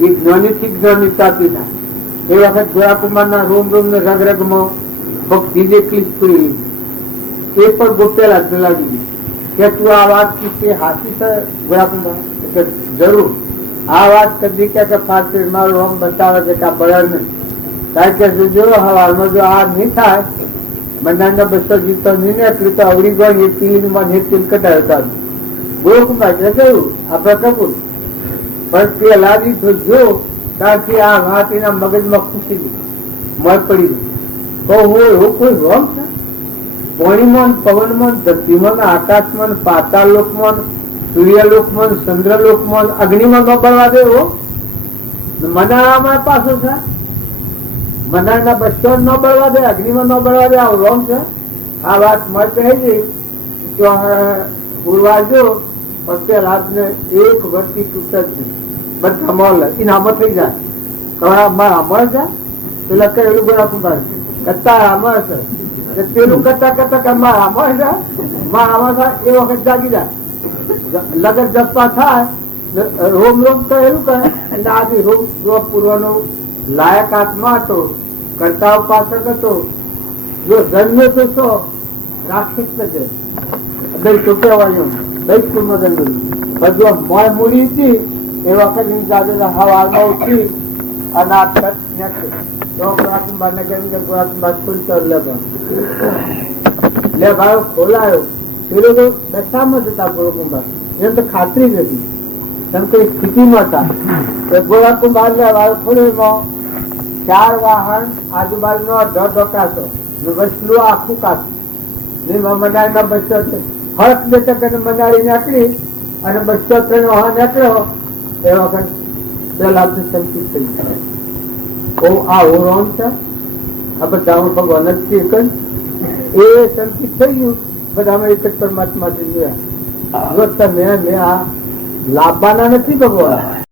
એ જ્ઞાનીથી જ્ઞાનીતા પીના એ વખત ગોળાકુમારના રૂમ રૂમ ને રગ રગમાં ભક્તિ જેટલી જ પૂરી એ પણ ગોપેલા જ લાગી કે તું આ વાત કીધી હાથી છે ગોળાકુમાર જરૂર આ વાત કરી કે ફાટે મારું રોમ બતાવે છે કે આ બળર નહીં. કારણ કે જો હવારમાં જો આ નહીં થાય મંડાના 200 જીતો નહીં નીકળી તો અવડી ગઈ એ તીન માં તીન કટાયો ગોળકુમાર કે કહ્યું આપણે કબૂલ પણ પેલા જો ત્યાંથી આ વાત એના મગજમાં ખુશી ગઈ મળ પડી ગઈ તો હું એવું કોઈ રોમ છે પાણીમાં પવનમાં ધરતીમાં આકાશમાં પાતાળ લોકમાં સૂર્યલોકમાં ચંદ્રલોકમાં અગ્નિમાં ન બળવા દે એવો મનાળામાં પાછો છે મનાળના 200 ન બળવા દે અગ્નિમાં ન બળવા દે આવું રોમ છે. આ વાત મત કહી તો ઉરવાજો પછી રાતને એક વર્ષથી તૂટ જ નહીં બધા મોલ ઇનામો થઈ જાય અમર છે પેલા કહેલું ગોળાકુમાર કરતા અમર છે પેલું કરતા કરતા અમર છે એ વખત જાગી જાય લગન જપા થાય રોમ રોમ કહેલું કહે અને આથી રોમ પૂર્વનો લાયક આત્મા હતો કરતા ઉપાસક હતો જો જન્મ્યો તો શો રાક્ષસ છે દઈ તો કહેવાયું દઈ સ્કૂલમાં જન્મેલું બધું મોય મૂડી હતી એ વખત હવામાં ઉઠી અને આ તટ ગોળાકુમારને કહ્યું કે ગોળાકુમાર ખુલ કર લે ભાઈ ખોલાયો પેલો તો દશામાં જ હતા ગોળાકુમાર એમ તો ખાતરી જ હતી એમ કઈ સ્થિતિમાં હતા ગોળાકુમાર ખોલીમાં 4 વાહન આજુબાજુનો અડધો ડોકાશો વસલું આખું કાચું મનાળીના 200 હર્ષ દેશક મનાળી નીકળી અને 203 વાહન નીકળ્યો એ વખત પેલા સંકિત થઈ ગયો આ રોમ છે આ બધા ભગવાન જ છે એ સંકિત થઈ ગયું બધા એક જ પરમાત્મા જોયા તમે મેં આ લાભવાના નથી ભગવાન